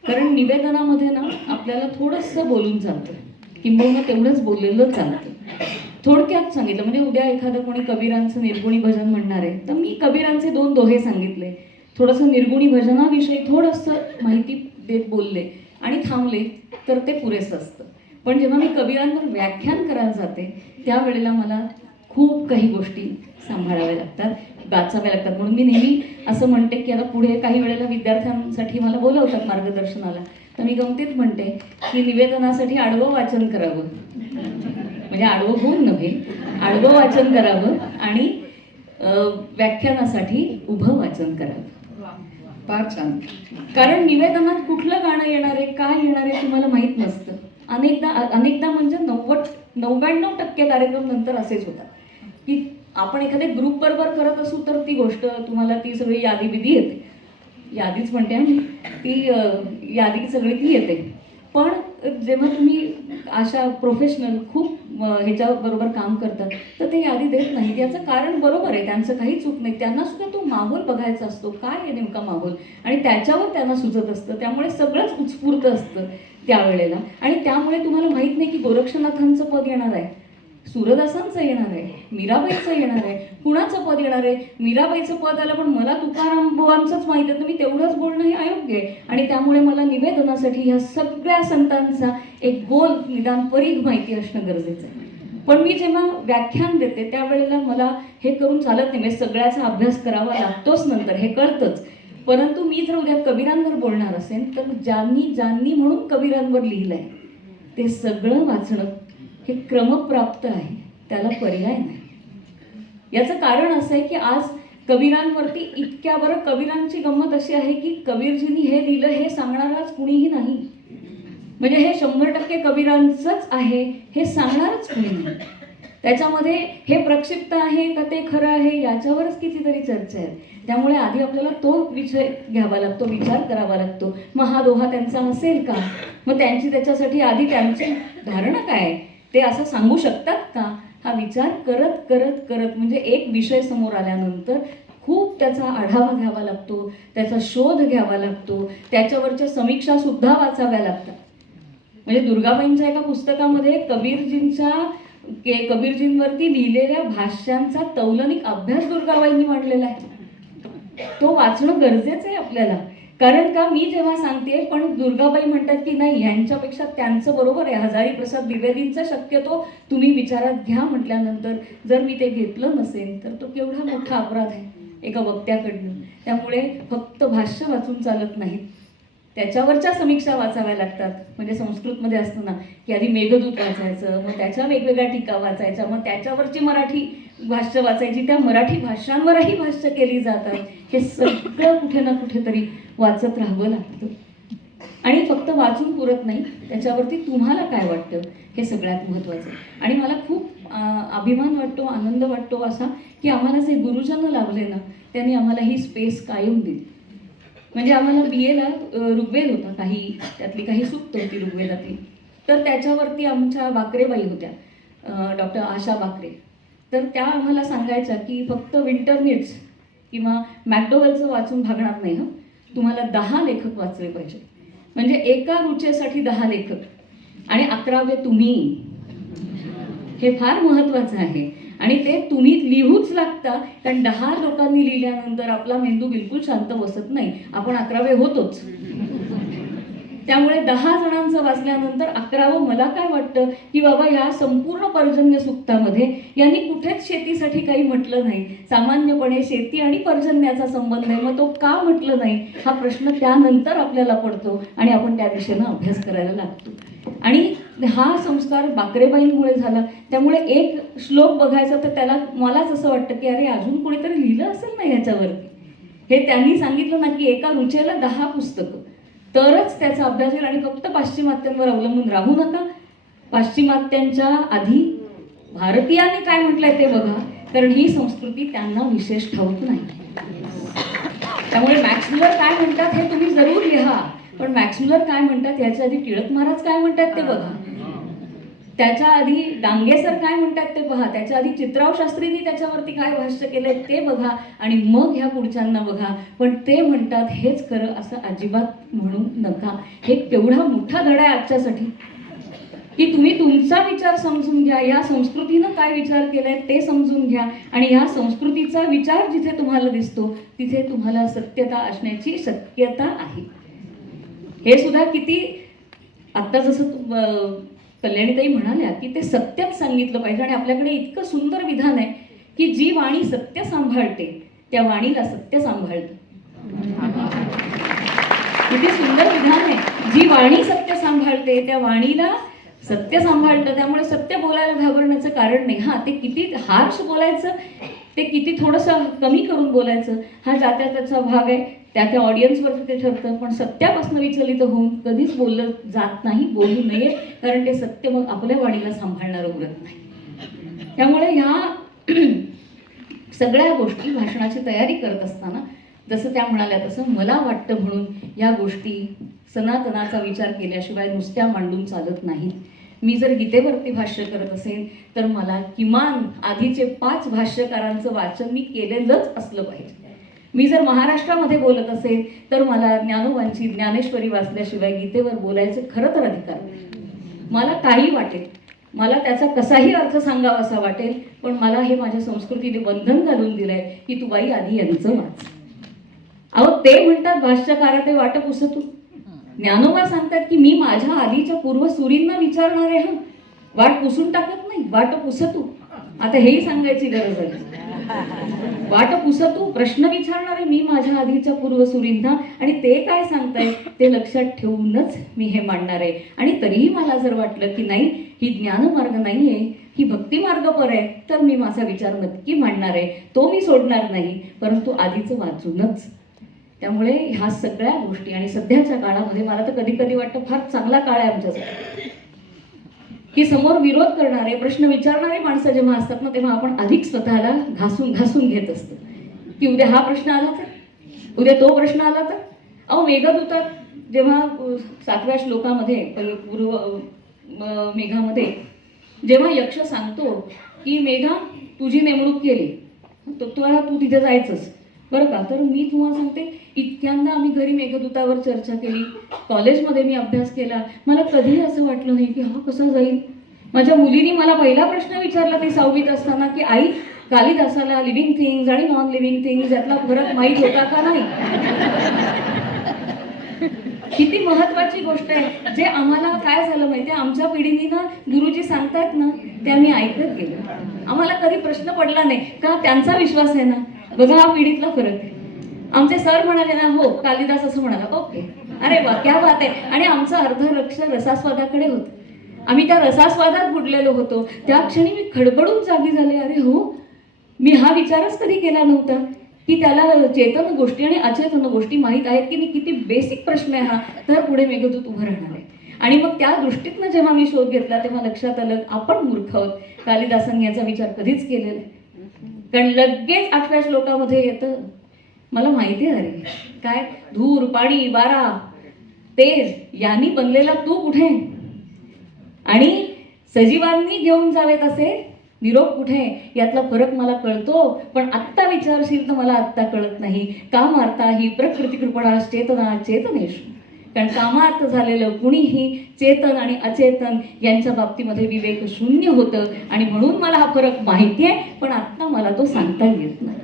कारण निवेदनामध्ये ना आपल्याला थोडंसं बोलून चालतं, किंबहुना तेवढंच बोललेलं चालतं. थोडक्यात सांगितलं म्हणजे उद्या एखादं कोणी कबीरांचं निर्गुणी भजन म्हणणार आहे, तर मी कबीरांचे 2 दोहे सांगितले, थोडंसं निर्गुणी भजनाविषयी थोडंसं माहिती देत बोलले आणि थांबले, तर ते पुरेसं असतं. पण जेव्हा मी कबीरांवर व्याख्यान करायला जाते, त्यावेळेला मला खूप काही गोष्टी सांभाळाव्या लागतात, वाचाव्या लागतात. म्हणून मी नेहमी असं म्हणते की आता पुढे काही वेळेला विद्यार्थ्यांसाठी मला बोलवतात मार्गदर्शनाला, तर मी गमतीत म्हणते की निवेदनासाठी आडवं वाचन करावं, म्हणजे आडवं होऊन नव्हे, आडवं वाचन करावं आणि व्याख्यानासाठी उभं वाचन करावं. फार छान. कारण निवेदनात कुठलं गाणं येणार आहे, काय येणार आहे तुम्हाला माहीत नसतं. अनेकदा म्हणजे 99% कार्यक्रम नंतर असेच होतात की आपण एखाद्या ग्रुप बरोबर करत असू तर ती गोष्ट तुम्हाला ती सगळी यादी बिदी येते, यादीच म्हणते मी, ती यादी सगळी ती येते. पण जेव्हा तुम्ही अशा प्रोफेशनल खूप ह्याच्याबरोबर काम करतात, तर ते यादी देत नाहीत. याचं कारण बरोबर आहे, त्यांचं काही चूक नाही, त्यांना सुद्धा तो माहोल बघायचा असतो, काय आहे नेमका माहोल, आणि त्याच्यावर त्यांना सुचत असतं. त्यामुळे सगळंच उत्स्फूर्त असतं त्यावेळेला. आणि त्यामुळे तुम्हाला माहीत नाही की गोरक्षनाथांचं पद येणार आहे, सूरदासांचं येणार आहे, मीराबाईचं येणार आहे, कुणाचं पद येणार आहे. मीराबाईचं पद आलं पण मला तुकाराम बुवांचंच माहीत आहे, तर मी तेवढंच बोलणं हे अयोग्य आहे. आणि त्यामुळे मला निवेदनासाठी ह्या सगळ्या संतांचा एक गोल निदान परीघ माहिती असणं गरजेचं आहे. पण मी जेव्हा व्याख्यान देते त्यावेळेला मला हे करून चालत नाही, म्हणजे सगळ्याचा अभ्यास करावा लागतोच नंतर, हे कळतंच. परंतु मी जर उद्या कबीरांवर बोलणार असेल, तर ज्यांनी म्हणून कबीरांवर लिहिलंय ते सगळं वाचणं हे क्रमप्राप्त आहे, त्याला पर्याय नाही. याचं कारण असं आहे की आज कबीरांवरती इतक्या, बरं कबीरांची गंमत अशी आहे की कबीरजींनी हे लिहिलं हे सांगणाराच कुणीही नाही, म्हणजे हे 100% कबीरांचंच आहे हे सांगणारच कुणी नाही. त्याच्यामध्ये हे प्रक्षिप्त आहे का ते खरं आहे याच्यावरच कितीतरी चर्चा आहे. त्यामुळे आधी आपल्याला तो विषय घ्यावा लागतो, विचार करावा लागतो. मग हा दोहा त्यांचा असेल का, मग त्याच्यासाठी आधी त्यांची धारणा काय आहे ते असं सांगू शकतात का, हा विचार करत करत करत म्हणजे एक विषय समोर आल्यानंतर खूप त्याचा आढावा घ्यावा लागतो, त्याचा शोध घ्यावा लागतो, त्याच्यावरच्या समीक्षा सुद्धा वाचाव्या लागतात. म्हणजे दुर्गाबाईंच्या एका पुस्तकामध्ये कबीरजींवरती लिहिलेल्या भाष्यांचा तौलनिक अभ्यास दुर्गाबाईंनी मांडलेला आहे. तो वाचणं गरजेचं आहे आपल्याला. कारण का, मी जेव्हा सांगते पण दुर्गाबाई म्हणतात की नाही ह्यांच्यापेक्षा त्यांचं बरोबर आहे, हजारी प्रसाद द्विवेदींचा शक्यतो तुम्ही विचारात घ्या म्हटल्यानंतर जर मी ते घेतलं नसेल तर तो केवढा मोठा अपराध आहे एका वक्त्याकडनं. त्यामुळे फक्त भाष्य वाचून चालत नाहीत, त्याच्यावरच्या समीक्षा वाचाव्या लागतात. म्हणजे संस्कृतमध्ये असतं ना की आधी मेघदूत वाचायचं, मग त्याच्या वेगवेगळ्या टीका वाचायच्या, मग त्याच्यावरची मराठी भाष्य वाचायची, त्या मराठी भाषांवरही भाष्य केली जातात. हे सगळं कुठे ना कुठेतरी वाचत राहावं लागतं. आणि फक्त वाचून पुरत नाही, त्याच्यावरती तुम्हाला काय वाटतं हे सगळ्यात महत्त्वाचं. आणि मला खूप अभिमान वाटतो, आनंद वाटतो असा की आम्हाला जे गुरुजन लाभले ना त्यांनी आम्हाला ही स्पेस कायम दिली. म्हणजे आम्हाला BAला ऋग्वेद होता, त्यातली काही सूक्त होती ऋग्वेदातली, तर त्याच्यावरती आमच्या बाकरेबाई होत्या, डॉक्टर आशा बाकरे. तर त्या आम्हाला सांगायच्या की फक्त विंटरनीट्स किंवा मॅकडोवेलचं वाचून भागणार नाही, तुम्हाला 10 लेखक वाचले पाहिजे. म्हणजे एका रुचेसाठी 10 लेखक आणि 11वे तुम्ही, हे फार महत्त्वाचं आहे. आणि ते तुम्ही लिहूच लागता, कारण 10 लोकांनी लिहिल्यानंतर आपला मेंदू बिलकुल शांत बसत नाही, आपण 11वे होतोच. त्यामुळे 10 जणांचं वाचल्यानंतर 11वं मला काय वाटतं की बाबा ह्या संपूर्ण पर्जन्य सूक्तामध्ये यांनी कुठेच शेतीसाठी काही म्हटलं नाही. सामान्यपणे शेती आणि पर्जन्याचा संबंध आहे, मग तो का म्हटलं नाही हा प्रश्न त्यानंतर आपल्याला पडतो आणि आपण त्या दिशेनं अभ्यास करायला लागतो. आणि हा संस्कार बाकरेबाईंमुळे झाला. त्यामुळे एक श्लोक बघायचा तर त्याला मलाच असं वाटतं की अरे अजून कोणीतरी लिहिलं असेल ना ह्याच्यावरती. हे त्यांनी सांगितलं ना की एका रुचेला 10 पुस्तकं तरच त्याचा अभ्यास होईल. आणि फक्त पाश्चिमात्यांवर अवलंबून राहू नका. पाश्चिमात्यांच्या आधी भारतीयांनी काय म्हटलंय ते बघा, कारण ही संस्कृती त्यांना विशेष ठाऊक नाही. त्यामुळे मॅक्स मुलर काय म्हणतात हे तुम्ही जरूर लिहा, पण मॅक्स मुलर काय म्हणतात याच्या आधी टिळक महाराज काय म्हणतात ते बघा, त्याच्या आधी डांगे सर काय म्हणतात ते पहा, त्याच्या आधी चित्राव शास्त्रींनी त्याच्यावरती काय भाष्य केलंय ते बघा आणि मग ह्या पुढच्यांना बघा. पण ते म्हणतात हेच खरं असं अजिबात म्हणू नका. हे केवढा मोठा धडा आहे आजच्यासाठी की तुम्ही तुमचा विचार समजून घ्या, या संस्कृतीनं काय विचार केलाय ते समजून घ्या आणि या संस्कृतीचा विचार जिथे तुम्हाला दिसतो तिथे तुम्हाला सत्यता असण्याची शक्यता आहे. हे सुद्धा किती आत्ता जसं कल्याणीताई म्हणाल्या की ते सत्यच सांगितलं पाहिजे. आणि आपल्याकडे इतकं सुंदर विधान आहे की जी वाणी सत्य सांभाळते त्या वाणीला सत्य सांभाळतं. किती सुंदर विधान आहे. जी वाणी सत्य सांभाळते त्या वाणीला सत्य सांभाळतं. त्यामुळे सत्य बोलायला घाबरण्याचं कारण नाही. हा, ते किती हार्श बोलायचं, ते किती थोडंसं कमी करून बोलायचं हा त्याचा भाग आहे, त्या ऑडियन्सवरती ते ठरतं. पण सत्यापासून विचलित होऊन कधीच बोललं जात नाही, बोलू नये, कारण ते सत्य मग आपल्या वाणीला सांभाळणारं उरत नाही. त्यामुळे ह्या सगळ्या गोष्टी भाषणाची तयारी करत असताना जसं त्या म्हणाल्या तसं मला वाटतं म्हणून या गोष्टी सनातनाचा विचार केल्याशिवाय नुसत्या मांडून चालत नाही. मी जर गीतेवरती भाष्य करत असेल तर मला किमान आधीचे 5 भाष्यकारांचं वाचन मी केलेलंच असलं पाहिजे. मी जर महाराष्ट्रामध्ये बोलत असेल तर मला ज्ञानोबांची ज्ञानेश्वरी वाचल्याशिवाय गीतेवर बोलायचं खरं तर अधिकार नाही. मला काही वाटेल, मला त्याचा कसाही अर्थ सांगावासा वाटेल, पण मला हे माझ्या संस्कृतीने बंधन घालून दिलंय की तू बाई आधी यांचं वाच. अहो ते म्हणतात भाष्यकार ते वाट पुसतू. ज्ञानोबा सांगतात की मी माझ्या आधीच्या पूर्वसुरींना विचारणार आहे, हा वाट पुसून टाकत नाही, वाट पुसतू. आता हेही सांगायची गरज आहे. वाट पुसतू प्रश्न विचारणारे मी माझ्या आधीच्या पूर्वसुरींना आणि ते काय सांगताय ते लक्षात ठेवूनच मी हे मांडणार आहे. आणि तरीही मला जर वाटलं की नाही ही ज्ञानमार्ग नाहीये, ही भक्तिमार्ग पर आहे, तर मी माझा विचार नक्की मांडणार आहे, तो मी सोडणार नाही, परंतु आधीचं वाचूनच. त्यामुळे ह्या सगळ्या गोष्टी आणि सध्याच्या काळामध्ये मला तर कधी कधी वाटतं फार चांगला काळ आहे आमच्यासाठी की समोर विरोध करणारे प्रश्न विचारणारे माणसं जेव्हा असतात ना तेव्हा आपण अधिक स्वतःला घासून घेत असतो की उद्या हा प्रश्न आला तर, उद्या तो प्रश्न आला तर. अहो मेघदूतात जेव्हा 7व्या श्लोकामध्ये पूर्व मेघामध्ये जेव्हा यक्ष सांगतो की मेघा तुझी नेमणूक केली तर तू तिथे जायचंच बरं का, तर मी तुम्हाला सांगते इतक्यांदा आम्ही घरी मेघदूतावर चर्चा केली, कॉलेजमध्ये मी अभ्यास केला, मला कधीही असं वाटलं नाही की हा कसा जाईल. माझ्या मुलीने मला पहिला प्रश्न विचारला ती 6वीत असताना की आई कालिदासाला लिव्हिंग थिंग्स आणि नॉन लिव्हिंग थिंग्स यातला फरक माहीत होता का नाही. किती महत्वाची गोष्ट आहे. जे आम्हाला काय झालं माहितीये, आमच्या पिढीने ना गुरुजी सांगतात ना ते आम्ही ऐकत गेलो, आम्हाला कधी प्रश्न पडला नाही का, त्यांचा विश्वास आहे ना. बघा हा पिढीतला फरक आहे. आमचे सर म्हणाले ना हो कालिदास असं म्हणाला, ओके अरे वा क्या बात आहे. आणि आमचं अर्ध लक्ष रसास्वादाकडे होतं, आम्ही त्या रसास्वादात बुडलेलो होतो. त्या क्षणी मी खडबडून जागी झाले, अरे हो मी हा विचारच कधी केला नव्हता की त्याला चेतन गोष्टी आणि अचेतन गोष्टी माहीत आहेत की नाही. किती बेसिक प्रश्न आहे हा. तर पुढे मेघदूत उभं राहणार आहे. आणि मग त्या दृष्टीतनं जेव्हा मी शोध घेतला तेव्हा लक्षात आलं आपण मूर्ख आहोत, कालिदासांनी याचा विचार कधीच केलेला नाही. कारण लगेच 8व्या श्लोकामध्ये येतं मला माहिती आहे अरे काय धूर पाणी वारा तेज यांनी बनलेला तू कुठे आणि सजीवांनी घेऊन जावेत असे निरोप कुठे, यातला फरक मला कळतो. पण आत्ता विचारशील तर मला आत्ता कळत नाही. का मारता ही प्रकृती कृपणा चेतना चेतनेश. कारण कामार्थ झालेलं कुणीही चेतन आणि अचेतन यांच्या बाबतीमध्ये विवेक शून्य होतं आणि म्हणून मला हा फरक माहिती आहे, पण आत्ता मला तो सांगता येत नाही.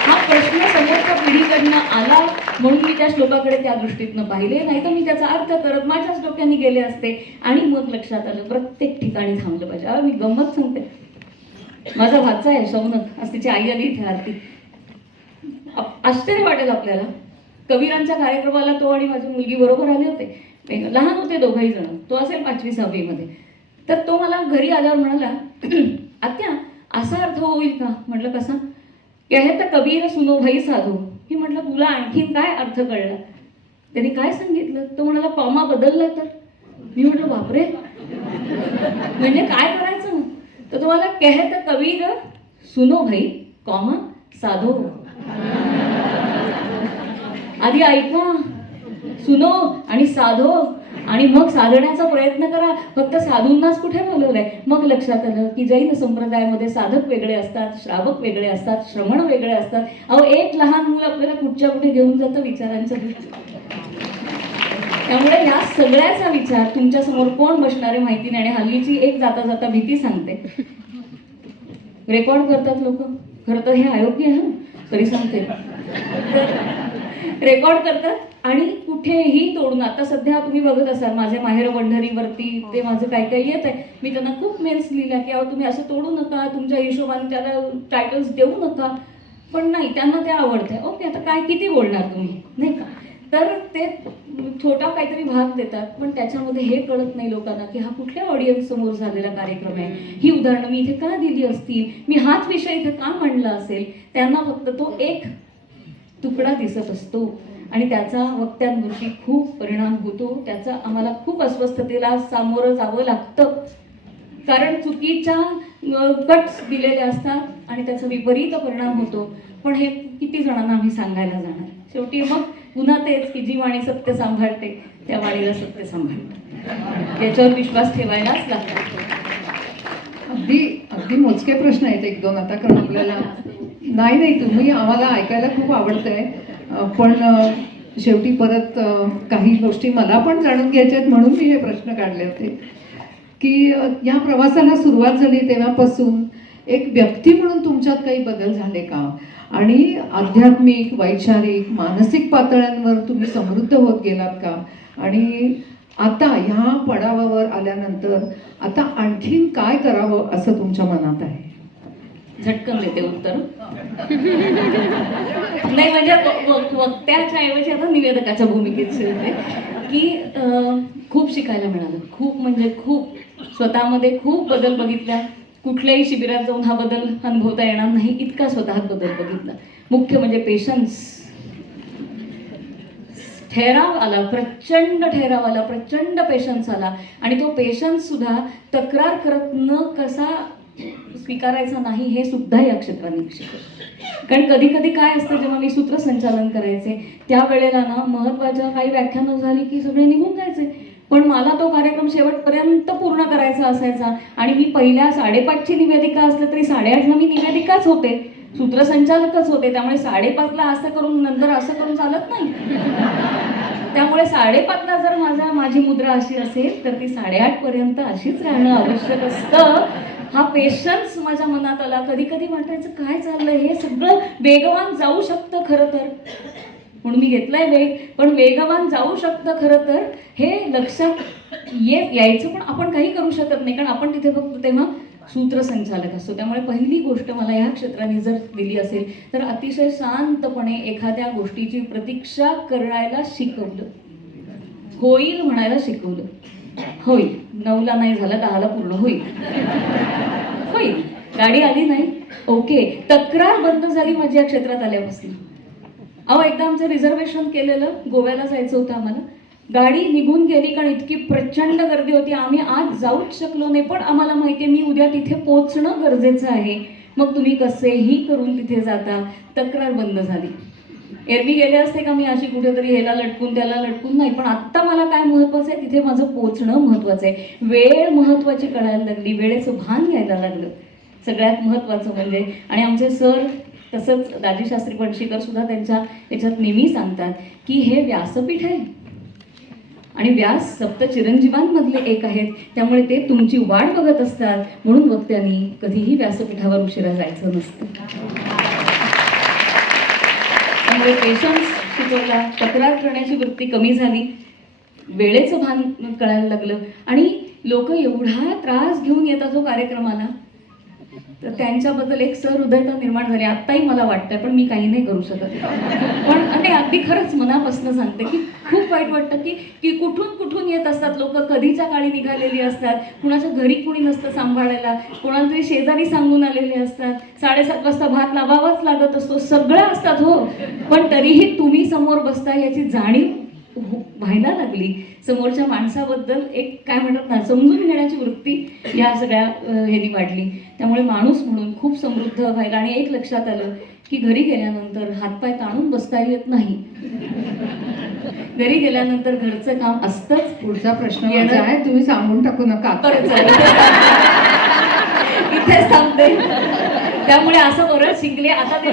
हा प्रश्न समोरच्या पिढीकडनं आला म्हणून मी त्या श्लोकाकडे त्या दृष्टीतनं पाहिले, नाही तर मी त्याचा अर्थ करत माझ्याच डोक्याने गेले असते. आणि मग लक्षात आलं प्रत्येक ठिकाणी थांबलं पाहिजे. मी गंमत सांगते, माझा भाचा आहे शौनक, आज तिची आई आली इथे आरती. आश्चर्य वाटेल आपल्याला, कबीरांच्या कार्यक्रमाला तो आणि माझी मुलगी बरोबर आले होते. लहान होते दोघंही जण, तो असेल 5वी 6वी मध्ये. तर तो मला घरी आल्यावर म्हणाला, आत्या असा अर्थ होईल का? म्हटलं कसा? कहे तर कबीर सुनो भाई साधू. मी म्हटलं तुला आणखीन काय अर्थ कळला? त्यांनी काय सांगितलं? तो म्हणाला कॉमा बदलला तर. मी म्हटलं बापरे, म्हणजे काय करायचं? तर तुम्हाला कहे तर कबीर सुनो भाई कॉमा साधो. आधी ऐका, सुनो आणि साधो, आणि मग साधण्याचा प्रयत्न करा. फक्त साधूंनाच कुठे बोलवलंय? मग लक्षात आलं की जैन संप्रदायामध्ये साधक वेगळे असतात, श्रावक वेगळे असतात, श्रमण वेगळे असतात. अहो, एक लहान मुलं आपल्याला कुठच्या कुठे घेऊन जातं विचारांच्या दृष्टीने. त्यामुळे या सगळ्याचा विचार, तुमच्या समोर कोण बसणारे माहिती नाही. आणि हल्लीची एक जाता जाता भीती सांगते, रेकॉर्ड करतात लोक. खरं तर हे अयोग्य आहे, तरी सांगते. रेकॉर्ड करतात आणि कुठेही तोडून. आता सध्या तुम्ही बघत असाल माझे माहेर पंढरीवरती ते माझं काय काय येत आहे. मी त्यांना खूप मेल्स लिहिल्या की अहो तुम्ही असं तोडू नका, तुमच्या हिशोबाने त्याला टायटल्स देऊ नका. पण नाही, त्यांना ते आवडतंय. ओके, आता काय किती बोलणार तुम्ही, नाही का? तर ते छोटा काहीतरी भाग देतात, पण त्याच्यामध्ये हे कळत नाही लोकांना की हा कुठल्या ऑडियन्स समोर झालेला कार्यक्रम आहे. ही उदाहरणं मी इथे का दिली असतील, मी हाच विषय इथे का मांडला असेल. त्यांना फक्त तो एक तुकडा दिसत असतो आणि त्याचा वक्त्यांवरती खूप परिणाम होतो. त्याचा आम्हाला खूप अस्वस्थतेला सामोरं जावं लागतं, कारण चुकीच्या कट्स दिलेले असतात आणि त्याचा विपरीत परिणाम होतो. पण हे किती जणांना आम्ही सांगायला जाणार? शेवटी मग पुन्हा तेच की जी वाणी सत्य सांभाळते त्या वाणीला सत्य सांभाळते, याच्यावर विश्वास ठेवायलाच लागतो. अगदी अगदी मोजके प्रश्न आहेत एक दोन आता, कारण आपल्याला नाही तुम्ही आम्हाला ऐकायला खूप आवडतंय. पण शेवटी परत काही गोष्टी मला पण जाणून घ्यायच्या आहेत म्हणून मी हे प्रश्न काढले होते की या प्रवासाला सुरुवात झाली तेव्हापासून एक व्यक्ती म्हणून तुमच्यात काही बदल झाले का? आणि आध्यात्मिक, वैचारिक, मानसिक पातळ्यांवर तुम्ही समृद्ध होत गेलात का? आणि आता ह्या पडावावर आल्यानंतर आता आणखीन काय करावं असं तुमच्या मनात आहे? झटकन देते उत्तर. नाही म्हणजे वक्त्याच्या ऐवजी आता निवेदकाच्या भूमिकेत शिरते की खूप शिकायला मिळालं. खूप म्हणजे खूप, स्वतःमध्ये खूप बदल बघितला. कुठल्याही शिबिरात जाऊन हा बदल अनुभवता येणार नाही इतका स्वतःत बदल बघितला. मुख्य म्हणजे पेशन्स. ठहराव आला, प्रचंड ठहराव आला, प्रचंड पेशन्स आला. आणि तो पेशन्स सुद्धा तक्रार करत न कसा स्वीकारायचा नाही हे सुद्धा या क्षेत्राने शिकवलं. कारण कधी कधी काय असतं, जेव्हा मी सूत्रसंचालन करायचे त्यावेळेला ना महत्त्वाच्या काही व्याख्यानं झाली की सगळे निघून जायचे, पण मला तो कार्यक्रम शेवटपर्यंत पूर्ण करायचा असायचा. आणि मी पहिल्या 5:30ची निवेदिका असले तरी 8:30ला मी निवेदिकाच होते, सूत्रसंचालकच होते. त्यामुळे 5:30ला असं करून नंतर असं करून चालत नाही. त्यामुळे 5:30ला जर माझी मुद्रा अशी असेल तर ती 8:30 पर्यंत अशीच राहणं आवश्यक असतं. हा पेशन्स माझ्या मनात आला. कधी कधी वाटायचं काय चाललंय, हे सगळं वेगवान जाऊ शकतं खरं तर, म्हणून मी घेतलाय वेग, पण वेगवान जाऊ शकतं खरं तर हे लक्षात यायचं. पण आपण काही करू शकत नाही, कारण आपण तिथे फक्त तेव्हा सूत्रसंचालक असतो. त्यामुळे पहिली गोष्ट मला या क्षेत्राने जर दिली असेल तर अतिशय शांतपणे एखाद्या गोष्टीची प्रतीक्षा करायला शिकवलं, होईल म्हणायला शिकवलं. होईल, 9ला नाही झाला 10ला पूर्ण होईल. होईल, गाडी आली नाही, ओके. तक्रार बंद झाली माझी या क्षेत्रात आल्यापासून. अहो, एकदा आमचं रिझर्वेशन केलेलं, गोव्याला जायचं होतं आम्हाला. गाडी निघून गेली कारण इतकी प्रचंड गर्दी होती, आम्ही आज जाऊच शकलो नाही. पण आम्हाला माहिती आहे मी उद्या तिथे पोहोचणं गरजेचं आहे. मग तुम्ही कसेही करून तिथे जाता. तक्रार बंद झाली. एरवी गेले असते का मी अशी कुठेतरी ह्याला लटकून त्याला लटकून, नाही. पण आत्ता मला काय महत्वाचं आहे, तिथे माझं पोहोचणं महत्वाचं आहे. वेळ महत्वाची कळायला लागली, वेळेचं भान घ्यायला लागलं सगळ्यात महत्वाचं म्हणजे. आणि आमचे सर तसंच दाजी शास्त्री पणशीकर सुद्धा त्यांच्या याच्यात नेहमी सांगतात की हे व्यासपीठ आहे आणि व्यास सप्त चिरंजीवांमधले एक आहेत, त्यामुळे ते तुमची वाट बघत असतात. म्हणून वक्त्यांनी कधीही व्यासपीठावर उशिरा जायचं नसतं. त्यामुळे पेशन्स शिकवला, तक्रार करण्याची वृत्ती कमी झाली, वेळेचं भान कळायला लागलं आणि लोक एवढा त्रास घेऊन येतात हो कार्यक्रमाला, तर त्यांच्याबद्दल एक सहृदयता निर्माण झाली. आत्ताही मला वाटतंय, पण मी काही नाही करू शकत. पण आणि अगदी खरंच मनापासून सांगते की खूप वाईट वाटतं की कुठून कुठून येत असतात लोक, कधीच्या काळी निघालेली असतात, कुणाच्या घरी कुणी नसतं सांभाळायला, कोणाला तरी शेजारी सांगून आलेले असतात, 7:30 वाजता भात लावावाच लागत असतो, सगळं असतात हो. पण तरीही तुम्ही समोर बसता याची जाणीव व्हायला लागली. समोरच्या माणसाबद्दल एक काय म्हणतात ना, समजून घेण्याची वृत्ती या सगळ्या ह्यांनी वाढली. त्यामुळे माणूस म्हणून खूप समृद्ध व्हायला. आणि एक लक्षात आलं की घरी गेल्यानंतर हातपाय ताणून बसता येत नाही. घरी गेल्यानंतर घरचं काम असतंच. पुढचा प्रश्न माझा आहे, तुम्ही सांगून टाकू नका. परत इथेच थांबते. त्यामुळे असं बरंच शिकले. आता ते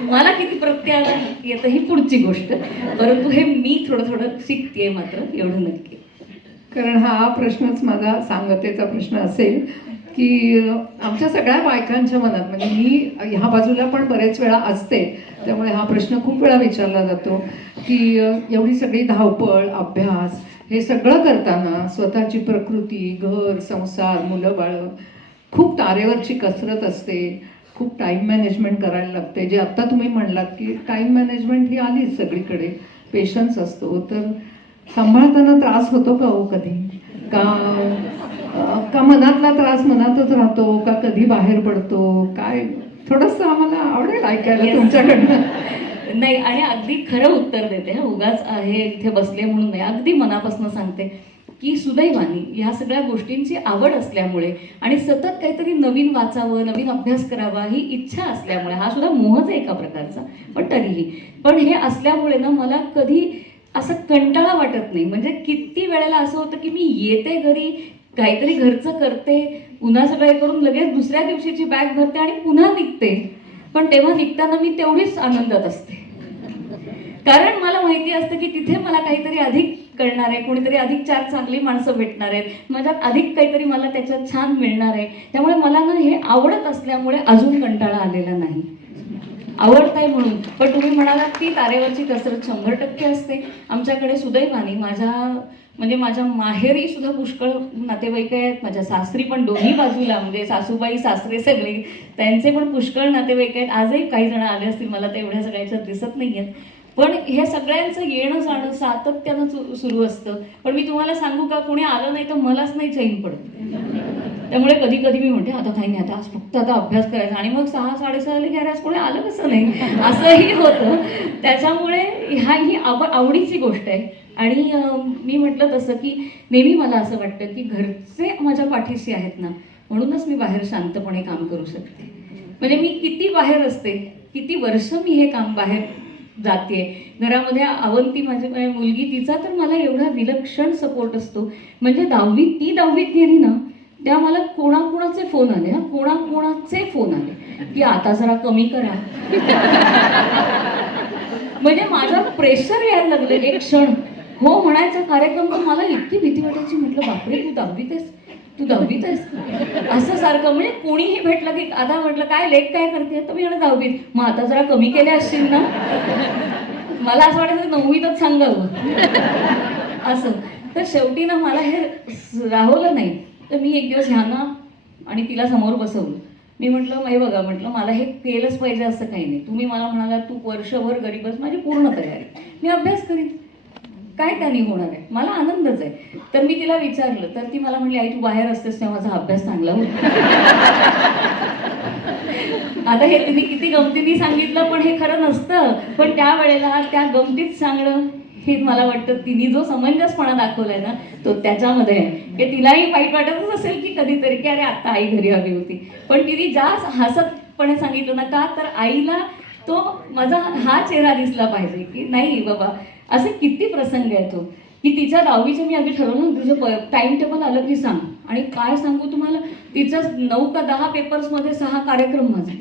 मला किती प्रत्यय आला येतं ही पुढची गोष्ट, परंतु हे मी थोडं थोडं शिकतेय मात्र, एवढं नक्की. कारण हा प्रश्नच माझा सांगतेचा प्रश्न असेल की आमच्या सगळ्या बायकांच्या मनात, म्हणजे मी ह्या बाजूला पण बरेच वेळा असते, त्यामुळे हा प्रश्न खूप वेळा विचारला जातो की एवढी सगळी धावपळ, अभ्यास, हे सगळं करताना स्वतःची प्रकृती, घर, संसार, मुलं बाळं, खूप तारेवरची कसरत असते, खूप टाईम मॅनेजमेंट करायला लागते. जे आत्ता तुम्ही म्हणलात की टाईम मॅनेजमेंट ही आलीच सगळीकडे, पेशन्स असतो, तर सांभाळताना त्रास होतो का हो कधी? का मनातला त्रास मनातच राहतो, का कधी बाहेर पडतो? काय थोडंसं आम्हाला आवडेल ऐकायला तुमच्याकडनं. नाही, आणि अगदी खरं उत्तर देते हा, उगाच हे इथे बसले म्हणून नाही, अगदी मनापासून सांगते की सुदैवानी ह्या सगळ्या गोष्टींची आवड असल्यामुळे आणि सतत काहीतरी नवीन वाचावं, नवीन अभ्यास करावा ही इच्छा असल्यामुळे, हा सुद्धा मोहच आहे एका प्रकारचा, पण तरीही पण हे असल्यामुळे ना मला कधी असं कंटाळा वाटत नाही. म्हणजे किती वेळेला असं होतं की मी येते घरी, काहीतरी घरचं करते, पुन्हा सगळं करून लगेच दुसऱ्या दिवशीची बॅग भरते आणि पुन्हा निघते. पण तेव्हा निघताना मी तेवढीच आनंदात असते, कारण मला माहिती असतं की तिथे मला काहीतरी अधिक कळणार आहे, कोणीतरी अधिक 4 चांगली माणसं भेटणार आहेत, माझ्यात अधिक काहीतरी मला त्याच्यात छान मिळणार आहे. त्यामुळे मला ना हे आवडत असल्यामुळे अजून कंटाळा आलेला नाही. आवडत आहे म्हणून. पण तुम्ही म्हणालात की तारेवरची कसरत 100% असते. आमच्याकडे सुदैवाने माझ्या माहेरी सुद्धा पुष्कळ नातेवाईक आहेत, माझ्या सासरी पण दोन्ही बाजूला, म्हणजे सासूबाई सासरे सगळे, त्यांचे पण पुष्कळ नातेवाईक आहेत. आजही काही जण आले असतील, मला तर एवढ्या सगळ्याच्यात दिसत नाही आहेत. पण हे सगळ्यांचं येणं जाणं सातत्यानं सुरू असतं. पण मी तुम्हाला सांगू का, कोणी आलं नाही तर मलाच नाही चैन पडत. त्यामुळे कधी कधी मी म्हणते आता काही नाही, आता आज फक्त आता अभ्यास करायचा, आणि मग 6-6:30 की अरे आज कोणी आलं कसं नाही, असंही होतं. त्याच्यामुळे ही आवडीची गोष्ट आहे. आणि मी म्हटलं तसं की नेहमी मला असं वाटतं की घरचे माझ्या पाठीशी आहेत ना, म्हणूनच मी बाहेर शांतपणे काम करू शकते. म्हणजे मी किती बाहेर असते, किती वर्ष मी हे काम बाहेर जाते. घरामध्ये अवंती माझी मुलगी, तिचा तर मला एवढा विलक्षण सपोर्ट असतो. म्हणजे ती 10वीत गेली ना, त्या मला कोणाकोणाचे फोन आले, कोणाकोणाचे फोन आले की आता जरा कमी करा. म्हणजे माझं प्रेशर यायला लागलं एक क्षण. हो म्हणायचा कार्यक्रम, तर मला इतकी भीती वाटायची, म्हटलं बापरे तू 10वीत आहेस असं सारखं. म्हणजे कोणीही भेटलं की आता म्हटलं काय लेख काय करते, तर मी म्हणलं 10वीत. मग आता जरा कमी केले असतील ना. मला असं वाटायचं 9वीतच सांगावं असं. तर शेवटी ना मला हे राहवलं नाही. तर मी एक दिवस ह्यांना आणि तिला समोर बसवलं. मी म्हटलं हे बघा, म्हटलं मला हे केलंच पाहिजे असं काही नाही. तुम्ही मला म्हणाला तू वर्षभर घरी बस, माझी पूर्ण तयारी, मी अभ्यास करीन, काय त्याने होणार आहे, मला आनंदच आहे. तर मी तिला विचारलं, तर ती मला म्हणली आई तू बाहेर असतेस तेव्हा माझा अभ्यास चांगला होता. आता हे तिने किती गमतीने सांगितलं, पण हे खरं नसतं. पण त्यावेळेला त्या गमतीत सांगणं हे मला वाटतं तिने जो समंजसपणा दाखवलाय ना तो त्याच्यामध्ये आहे. की तिलाही वाईट वाटतच असेल की कधीतरी की अरे आता आई घरी हवी होती, पण तिने जास्त हसतपणे सांगितलं ना, का तर आईला तो माझा हा चेहरा दिसला पाहिजे की नाही बाबा. असे किती प्रसंग आहेत हो की तिच्या 10वीचं मी आधी ठरवलं, तुझं टाइम टेबल आलं की सांग. आणि काय सांगू तुम्हाला, तिचं 9 का 10 पेपर्समध्ये 6 कार्यक्रम माझे.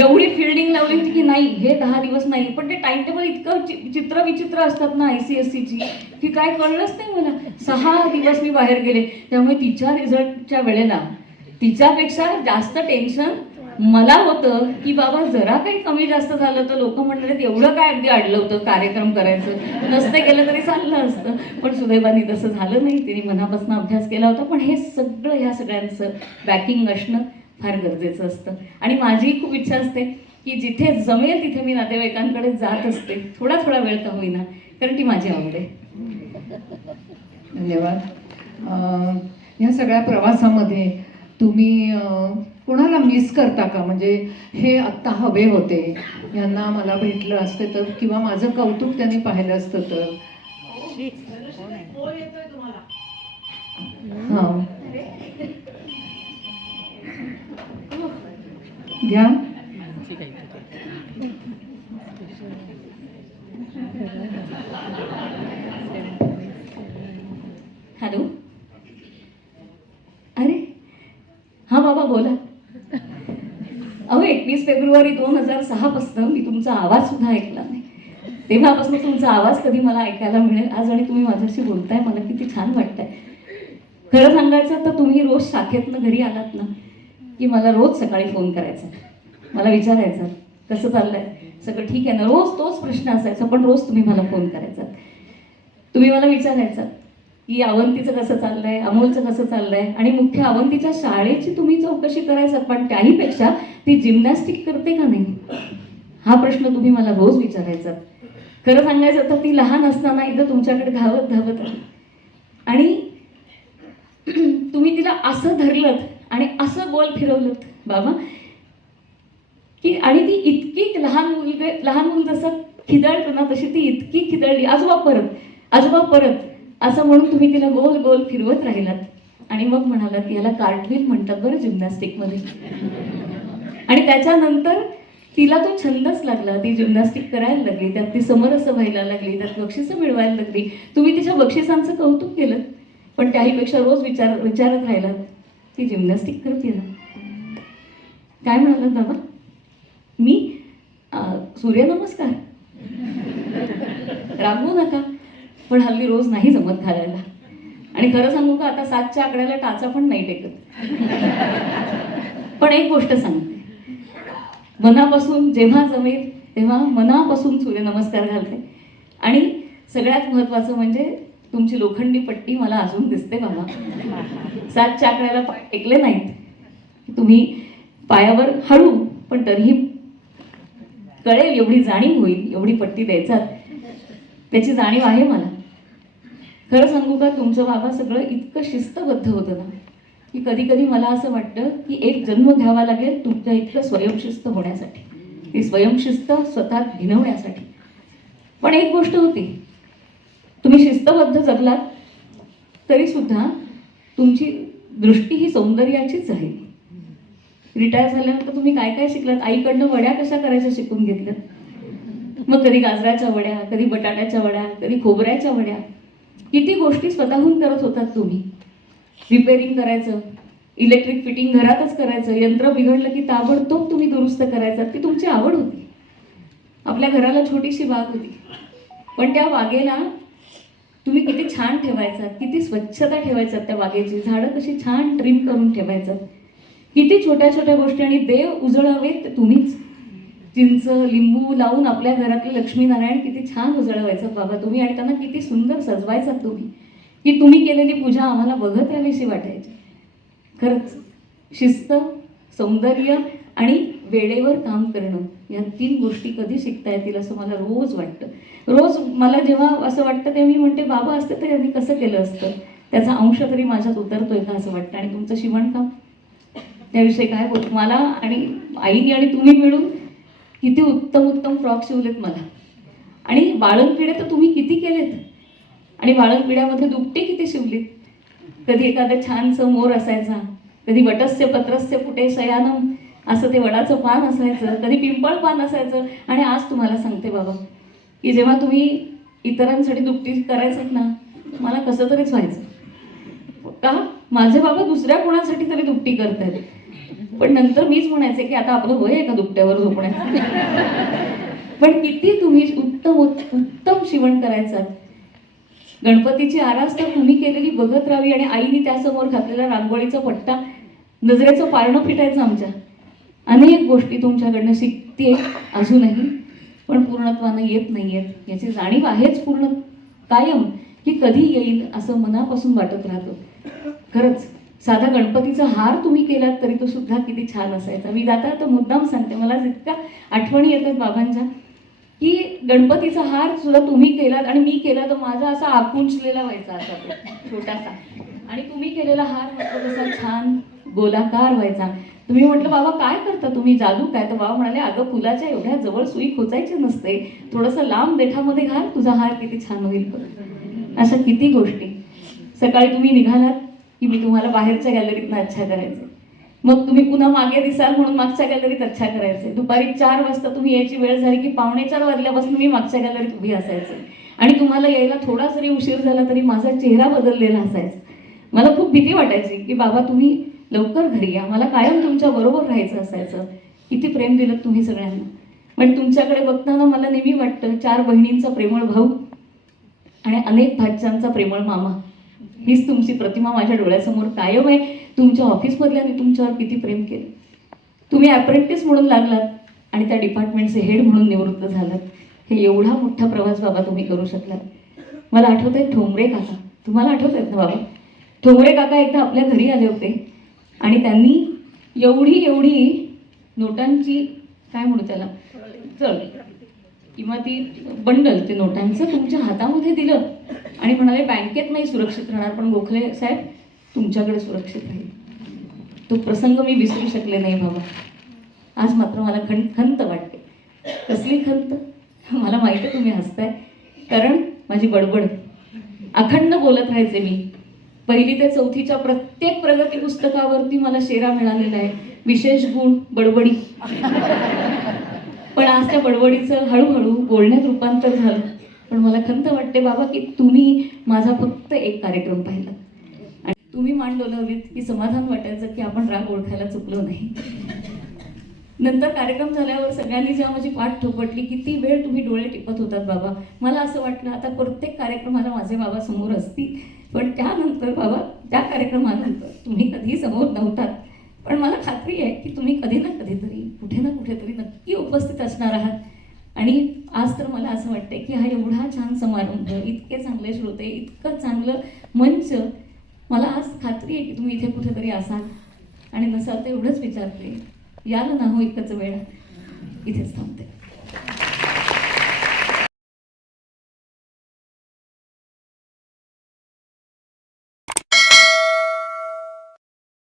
एवढी फिल्डिंग लावली होती की नाही हे 10 दिवस नाही. पण ते टाइम टेबल इतकं चित्र विचित्र असतात ना ICSEची, की काय कळलंच नाही मला. 6 दिवस मी बाहेर गेले. त्यामुळे तिच्या रिझल्टच्या वेळेला तिच्यापेक्षा जास्त टेन्शन मला होतं की बाबा जरा काही कमी जास्त झालं तर लोक म्हणणार एवढं काय अगदी अडलं होतं कार्यक्रम करायचं, नसतं केलं तरी चाललं असतं. पण सुदैवाने तसं झालं नाही, तिने मनापासून अभ्यास केला होता. पण हे सगळं ह्या सगळ्यांचं बॅकिंग असणं फार गरजेचं असतं. आणि माझीही खूप इच्छा असते की जिथे जमेल तिथे मी नातेवाईकांकडे जात असते, थोडा थोडा वेळ का होईना, कारण ती माझी आवड आहे. धन्यवाद. ह्या सगळ्या प्रवासामध्ये तुम्ही कोणाला मिस करता का? म्हणजे हे आत्ता हवे होते, यांना मला भेटलं असते तर, किंवा माझं कौतुक त्यांनी पाहिलं असतं तर. हां, घ्या. हॅलो, अरे हां बाबा बोला. अहो 21 फेब्रुवारी 2006 पासून मी तुमचा आवाज सुद्धा ऐकला नाही. तेव्हापासून तुमचा आवाज कधी मला ऐकायला मिळेल आज, आणि तुम्ही माझ्याशी बोलताय, मला किती छान वाटतंय. खरं सांगायचं तर तुम्ही रोज शाखेतनं घरी आलात ना की मला रोज सकाळी फोन करायचा, मला विचारायचं कसं चाललंय, सगळं ठीक आहे ना, रोज तोच प्रश्न असायचा. पण रोज तुम्ही मला फोन करायचा, तुम्ही मला विचारायचा की अवंतीचं कसं चाललंय, अमोलचं कसं चाललंय, आणि मुख्य अवंतीच्या शाळेची तुम्ही चौकशी करायचा. पण त्याहीपेक्षा ती जिम्नॅस्टिक करते का नाही हा प्रश्न तुम्ही मला रोज विचारायचा. खरं सांगायचं तर ती लहान असताना एकदा तुमच्याकडे धावत धावत आली आणि तुम्ही तिला असं धरलं आणि असं गोल फिरवलं बाबा की, आणि ती इतकी लहान मूल जसं खिदळतो ना तशी ती इतकी खिदळली, आजोबा परत असं म्हणून तुम्ही तिला गोल गोल फिरवत राहिलात. आणि मग म्हणालात याला कार्टव्हील म्हणतात बरं जिम्नॅस्टिकमध्ये. आणि त्याच्यानंतर तिला तो छंदच लागला, ती जिम्नॅस्टिक करायला लागली, त्यात ती समरस व्हायला लागली, त्यात बक्षिसं मिळवायला लागली. तुम्ही तिच्या बक्षिसांचं कौतुक केलं, पण त्याहीपेक्षा रोज विचारत राहिलात ती जिम्नॅस्टिक करते ना. काय म्हणालात बाबा? मी सूर्यनमस्कार, रागवू नका, पण हल्ली रोज नाही जमत घालायला. आणि खरं सांगू का, आता 7च्या आकड्याला टाचा पण नाही टेकत. पण एक गोष्ट सांगते, मनापासून जेव्हा जमेल तेव्हा मनापासून सूर्यनमस्कार घालते. आणि सगळ्यात महत्त्वाचं म्हणजे तुमची लोखंडी पट्टी मला अजून दिसते बाबा. 7च्या आकड्याला पाय टेकले नाहीत, तुम्ही पायावर हळू पण तरीही कळेल एवढी जाणीव होईल, एवढी पट्टी द्यायचा त्याची जाणीव आहे मला. खरं सांगू का, तुमचं बाबा सगळं इतकं शिस्तबद्ध होतं ना की कधी कधी मला असं वाटतं की एक जन्म घ्यावा लागेल तुमच्या इतकं स्वयंशिस्त होण्यासाठी, ती स्वयंशिस्त स्वतः भिनवण्यासाठी. पण एक गोष्ट होती, तुम्ही शिस्तबद्ध जगलात तरी सुद्धा तुमची दृष्टी ही सौंदर्याचीच आहे. रिटायर झाल्यानंतर तुम्ही काय काय शिकलात? आईकडनं वड्या कशा करायच्या शिकून घेतल्यात, मग कधी गाजराच्या वड्या, कधी बटाट्याच्या वड्या, कधी खोबऱ्याच्या वड्या, किती गोष्टी स्वतःहून करत होतात तुम्ही. रिपेअरिंग करायचं, इलेक्ट्रिक फिटिंग घरातच करायचं, यंत्र बिघडलं की ताबडतोब तुम्ही दुरुस्त करायचा, ती तुमची आवड होती. आपल्या घराला छोटीशी बाग होती, पण त्या बागेला तुम्ही किती छान ठेवायचा, किती स्वच्छता ठेवायचा त्या बागेची, झाडं कशी छान ट्रिम करून ठेवायचं, किती छोट्या छोट्या गोष्टी. आणि देव उजळावेत तुम्हीच, चिंच लिंबू लावून आपल्या घरातले लक्ष्मीनारायण किती छान उजळवायचं बाबा तुम्ही, आणि त्यांना किती सुंदर सजवायचात तुम्ही, की तुम्ही केलेली पूजा आम्हाला बघत राहावीशी वाटायची. खरंच शिस्त, सौंदर्य आणि वेळेवर काम करणं, या 3 गोष्टी कधी शिकता येतील असं मला रोज वाटतं. रोज मला जेव्हा असं वाटतं तेव्हा मी म्हणते बाबा असते तर यांनी कसं केलं असतं, त्याचा अंश तरी माझ्यात उतरतोय का असं वाटतं. आणि तुमचं शिवणकाम, त्याविषयी काय बोलतो, मला आणि आईने आणि तुम्ही मिळून किती उत्तम उत्तम फ्रॉक शिवलेत मला. आणि बाळंतपिढे तर तुम्ही किती केलेत, आणि बाळंतपिढ्यामध्ये दुपटे किती शिवलीत. कधी एखादं छानसं मोर असायचा, कधी वटस्य पत्रस्य फुटे शयानम असं ते वडाचं पान असायचं, कधी पिंपळ पान असायचं. आणि आज तुम्हाला सांगते बाबा की जेव्हा तुम्ही इतरांसाठी दुपटी करायचं ना, मला कसं तरीच व्हायचं का, माझे बाबा दुसऱ्या कोणासाठी तरी दुपटी करतात. पण नंतर मीच म्हणायचे की आता आपलं वय आहे का दुपट्यावर झोपण्याचं. पण किती तुम्ही उत्तम उत्तम शिवण करायचं. गणपतीची आरास तर तुम्ही केलेली बघत राहावी, आणि आईने त्यासमोर घातलेला रांगोळीचा पट्टा नजरेचं पारणं फिटायचं आमच्या. अनेक गोष्टी तुमच्याकडनं शिकते अजूनही, पण पूर्णत्वानं येत नाही आहेत याची जाणीव आहेच पूर्ण कायम, की कधी येईल असं मनापासून वाटत राहतं. खरंच साधा गणपतीचा हार तुम्ही केलात तरी तो सुद्धा किती छान असायचा. मी जाता तर मुद्दाम सांगते, मला जितक्या आठवणी येतात बाबांच्या, की गणपतीचा हार सुद्धा तुम्ही केलात आणि मी केला तर माझा असा आकुंचलेला व्हायचा असा तो छोटासा, आणि तुम्ही केलेला हार म्हटलं तसा छान गोलाकार व्हायचा. तुम्ही म्हटलं बाबा काय करता तुम्ही, जादू काय? तर बाबा म्हणाले अगं फुलाच्या एवढ्या जवळ सुई खोचायची नसते, थोडंसं लांब देठामध्ये घाल, तुझा हार किती छान होईल. अशा किती गोष्टी. सकाळी तुम्ही निघालात की मी तुम्हाला बाहेरच्या गॅलरीतनं अच्छा करायचे, मग तुम्ही पुन्हा मागे दिसाल म्हणून मागच्या गॅलरीत अच्छा करायचे. दुपारी 4 वाजता तुम्ही यायची वेळ झाली की 3:45 वाजल्यापासून मी मागच्या गॅलरीत उभी असायचे, आणि तुम्हाला यायला थोडा जरी उशीर झाला तरी माझा चेहरा बदललेला असायचा. मला खूप भीती वाटायची की बाबा तुम्ही लवकर घरी या, मला कायम तुमच्या बरोबर राहायचं असायचं. किती प्रेम दिलं तुम्ही सगळ्यांना. पण तुमच्याकडे बघताना मला नेहमी वाटतं 4 बहिणींचा प्रेमळ भाऊ आणि अनेक भाच्यांचा प्रेमळ मामा, हीच तुमची प्रतिमा माझ्या डोळ्यासमोर कायम आहे. तुमच्या ऑफिसमधल्याने तुमच्यावर किती प्रेम केलं. तुम्ही अप्रेंटिस म्हणून लागलात आणि त्या डिपार्टमेंटचे हेड म्हणून निवृत्त झालात. हे एवढा मोठा प्रवास बाबा तुम्ही करू शकलात. मला आठवत आहे ठोंबरे काका, तुम्हाला आठवत आहेत ना बाबा? ठोंबरे काका एकदा आपल्या घरी आले होते आणि त्यांनी एवढी नोटांची काय म्हणू त्याला चल किंवा ती बंडल ते नोटांचं तुमच्या हातामध्ये दिलं आणि म्हणाले बँकेत नाही सुरक्षित राहणार, पण गोखले साहेब तुमच्याकडे सुरक्षित राहील. तो प्रसंग मी विसरू शकले नाही बाबा. आज मात्र मला खंत वाटते. कसली खंत? मला माहिती आहे तुम्ही हसताय, कारण माझी बडबड अखंड बोलत राहायचे मी. 1ली ते 4थीच्या प्रत्येक प्रगती पुस्तकावरती मला शेरा मिळालेला आहे, विशेष गुण बडबडी. पण आज त्या बडबडीचं हळूहळू बोलण्यात रूपांतर झालं. पण मला खंत वाटते बाबा की तुम्ही माझा फक्त एक कार्यक्रम पाहिला आणि तुम्ही मान डोलावलीत की समाधान वाटायचं की आपण राग ओळखायला चुकलो नाही. नंतर कार्यक्रम झाल्यावर सगळ्यांनी जेव्हा माझी पाठ थोपटली, किती वेळ तुम्ही डोळे टिपत होतात बाबा. मला असं वाटलं आता प्रत्येक कार्यक्रमाला माझे बाबा समोर असतील, पण त्यानंतर बाबा त्या कार्यक्रमानंतर तुम्ही कधीही समोर नव्हतात, पण मला खात्री आहे की तुम्ही कधी ना कधीतरी कुठे ना कुठेतरी नक्की उपस्थित असणार आहात. आणि आज तर मला असं वाटतं की हा एवढा छान समारंभ, इतके चांगले श्रोते, इतकं चांगलं मंच, मला आज खात्री आहे की तुम्ही इथे कुठेतरी असाल. आणि नसाल तर एवढंच विचारते, याला ना हो एकच वेळा. इथेच थांबते.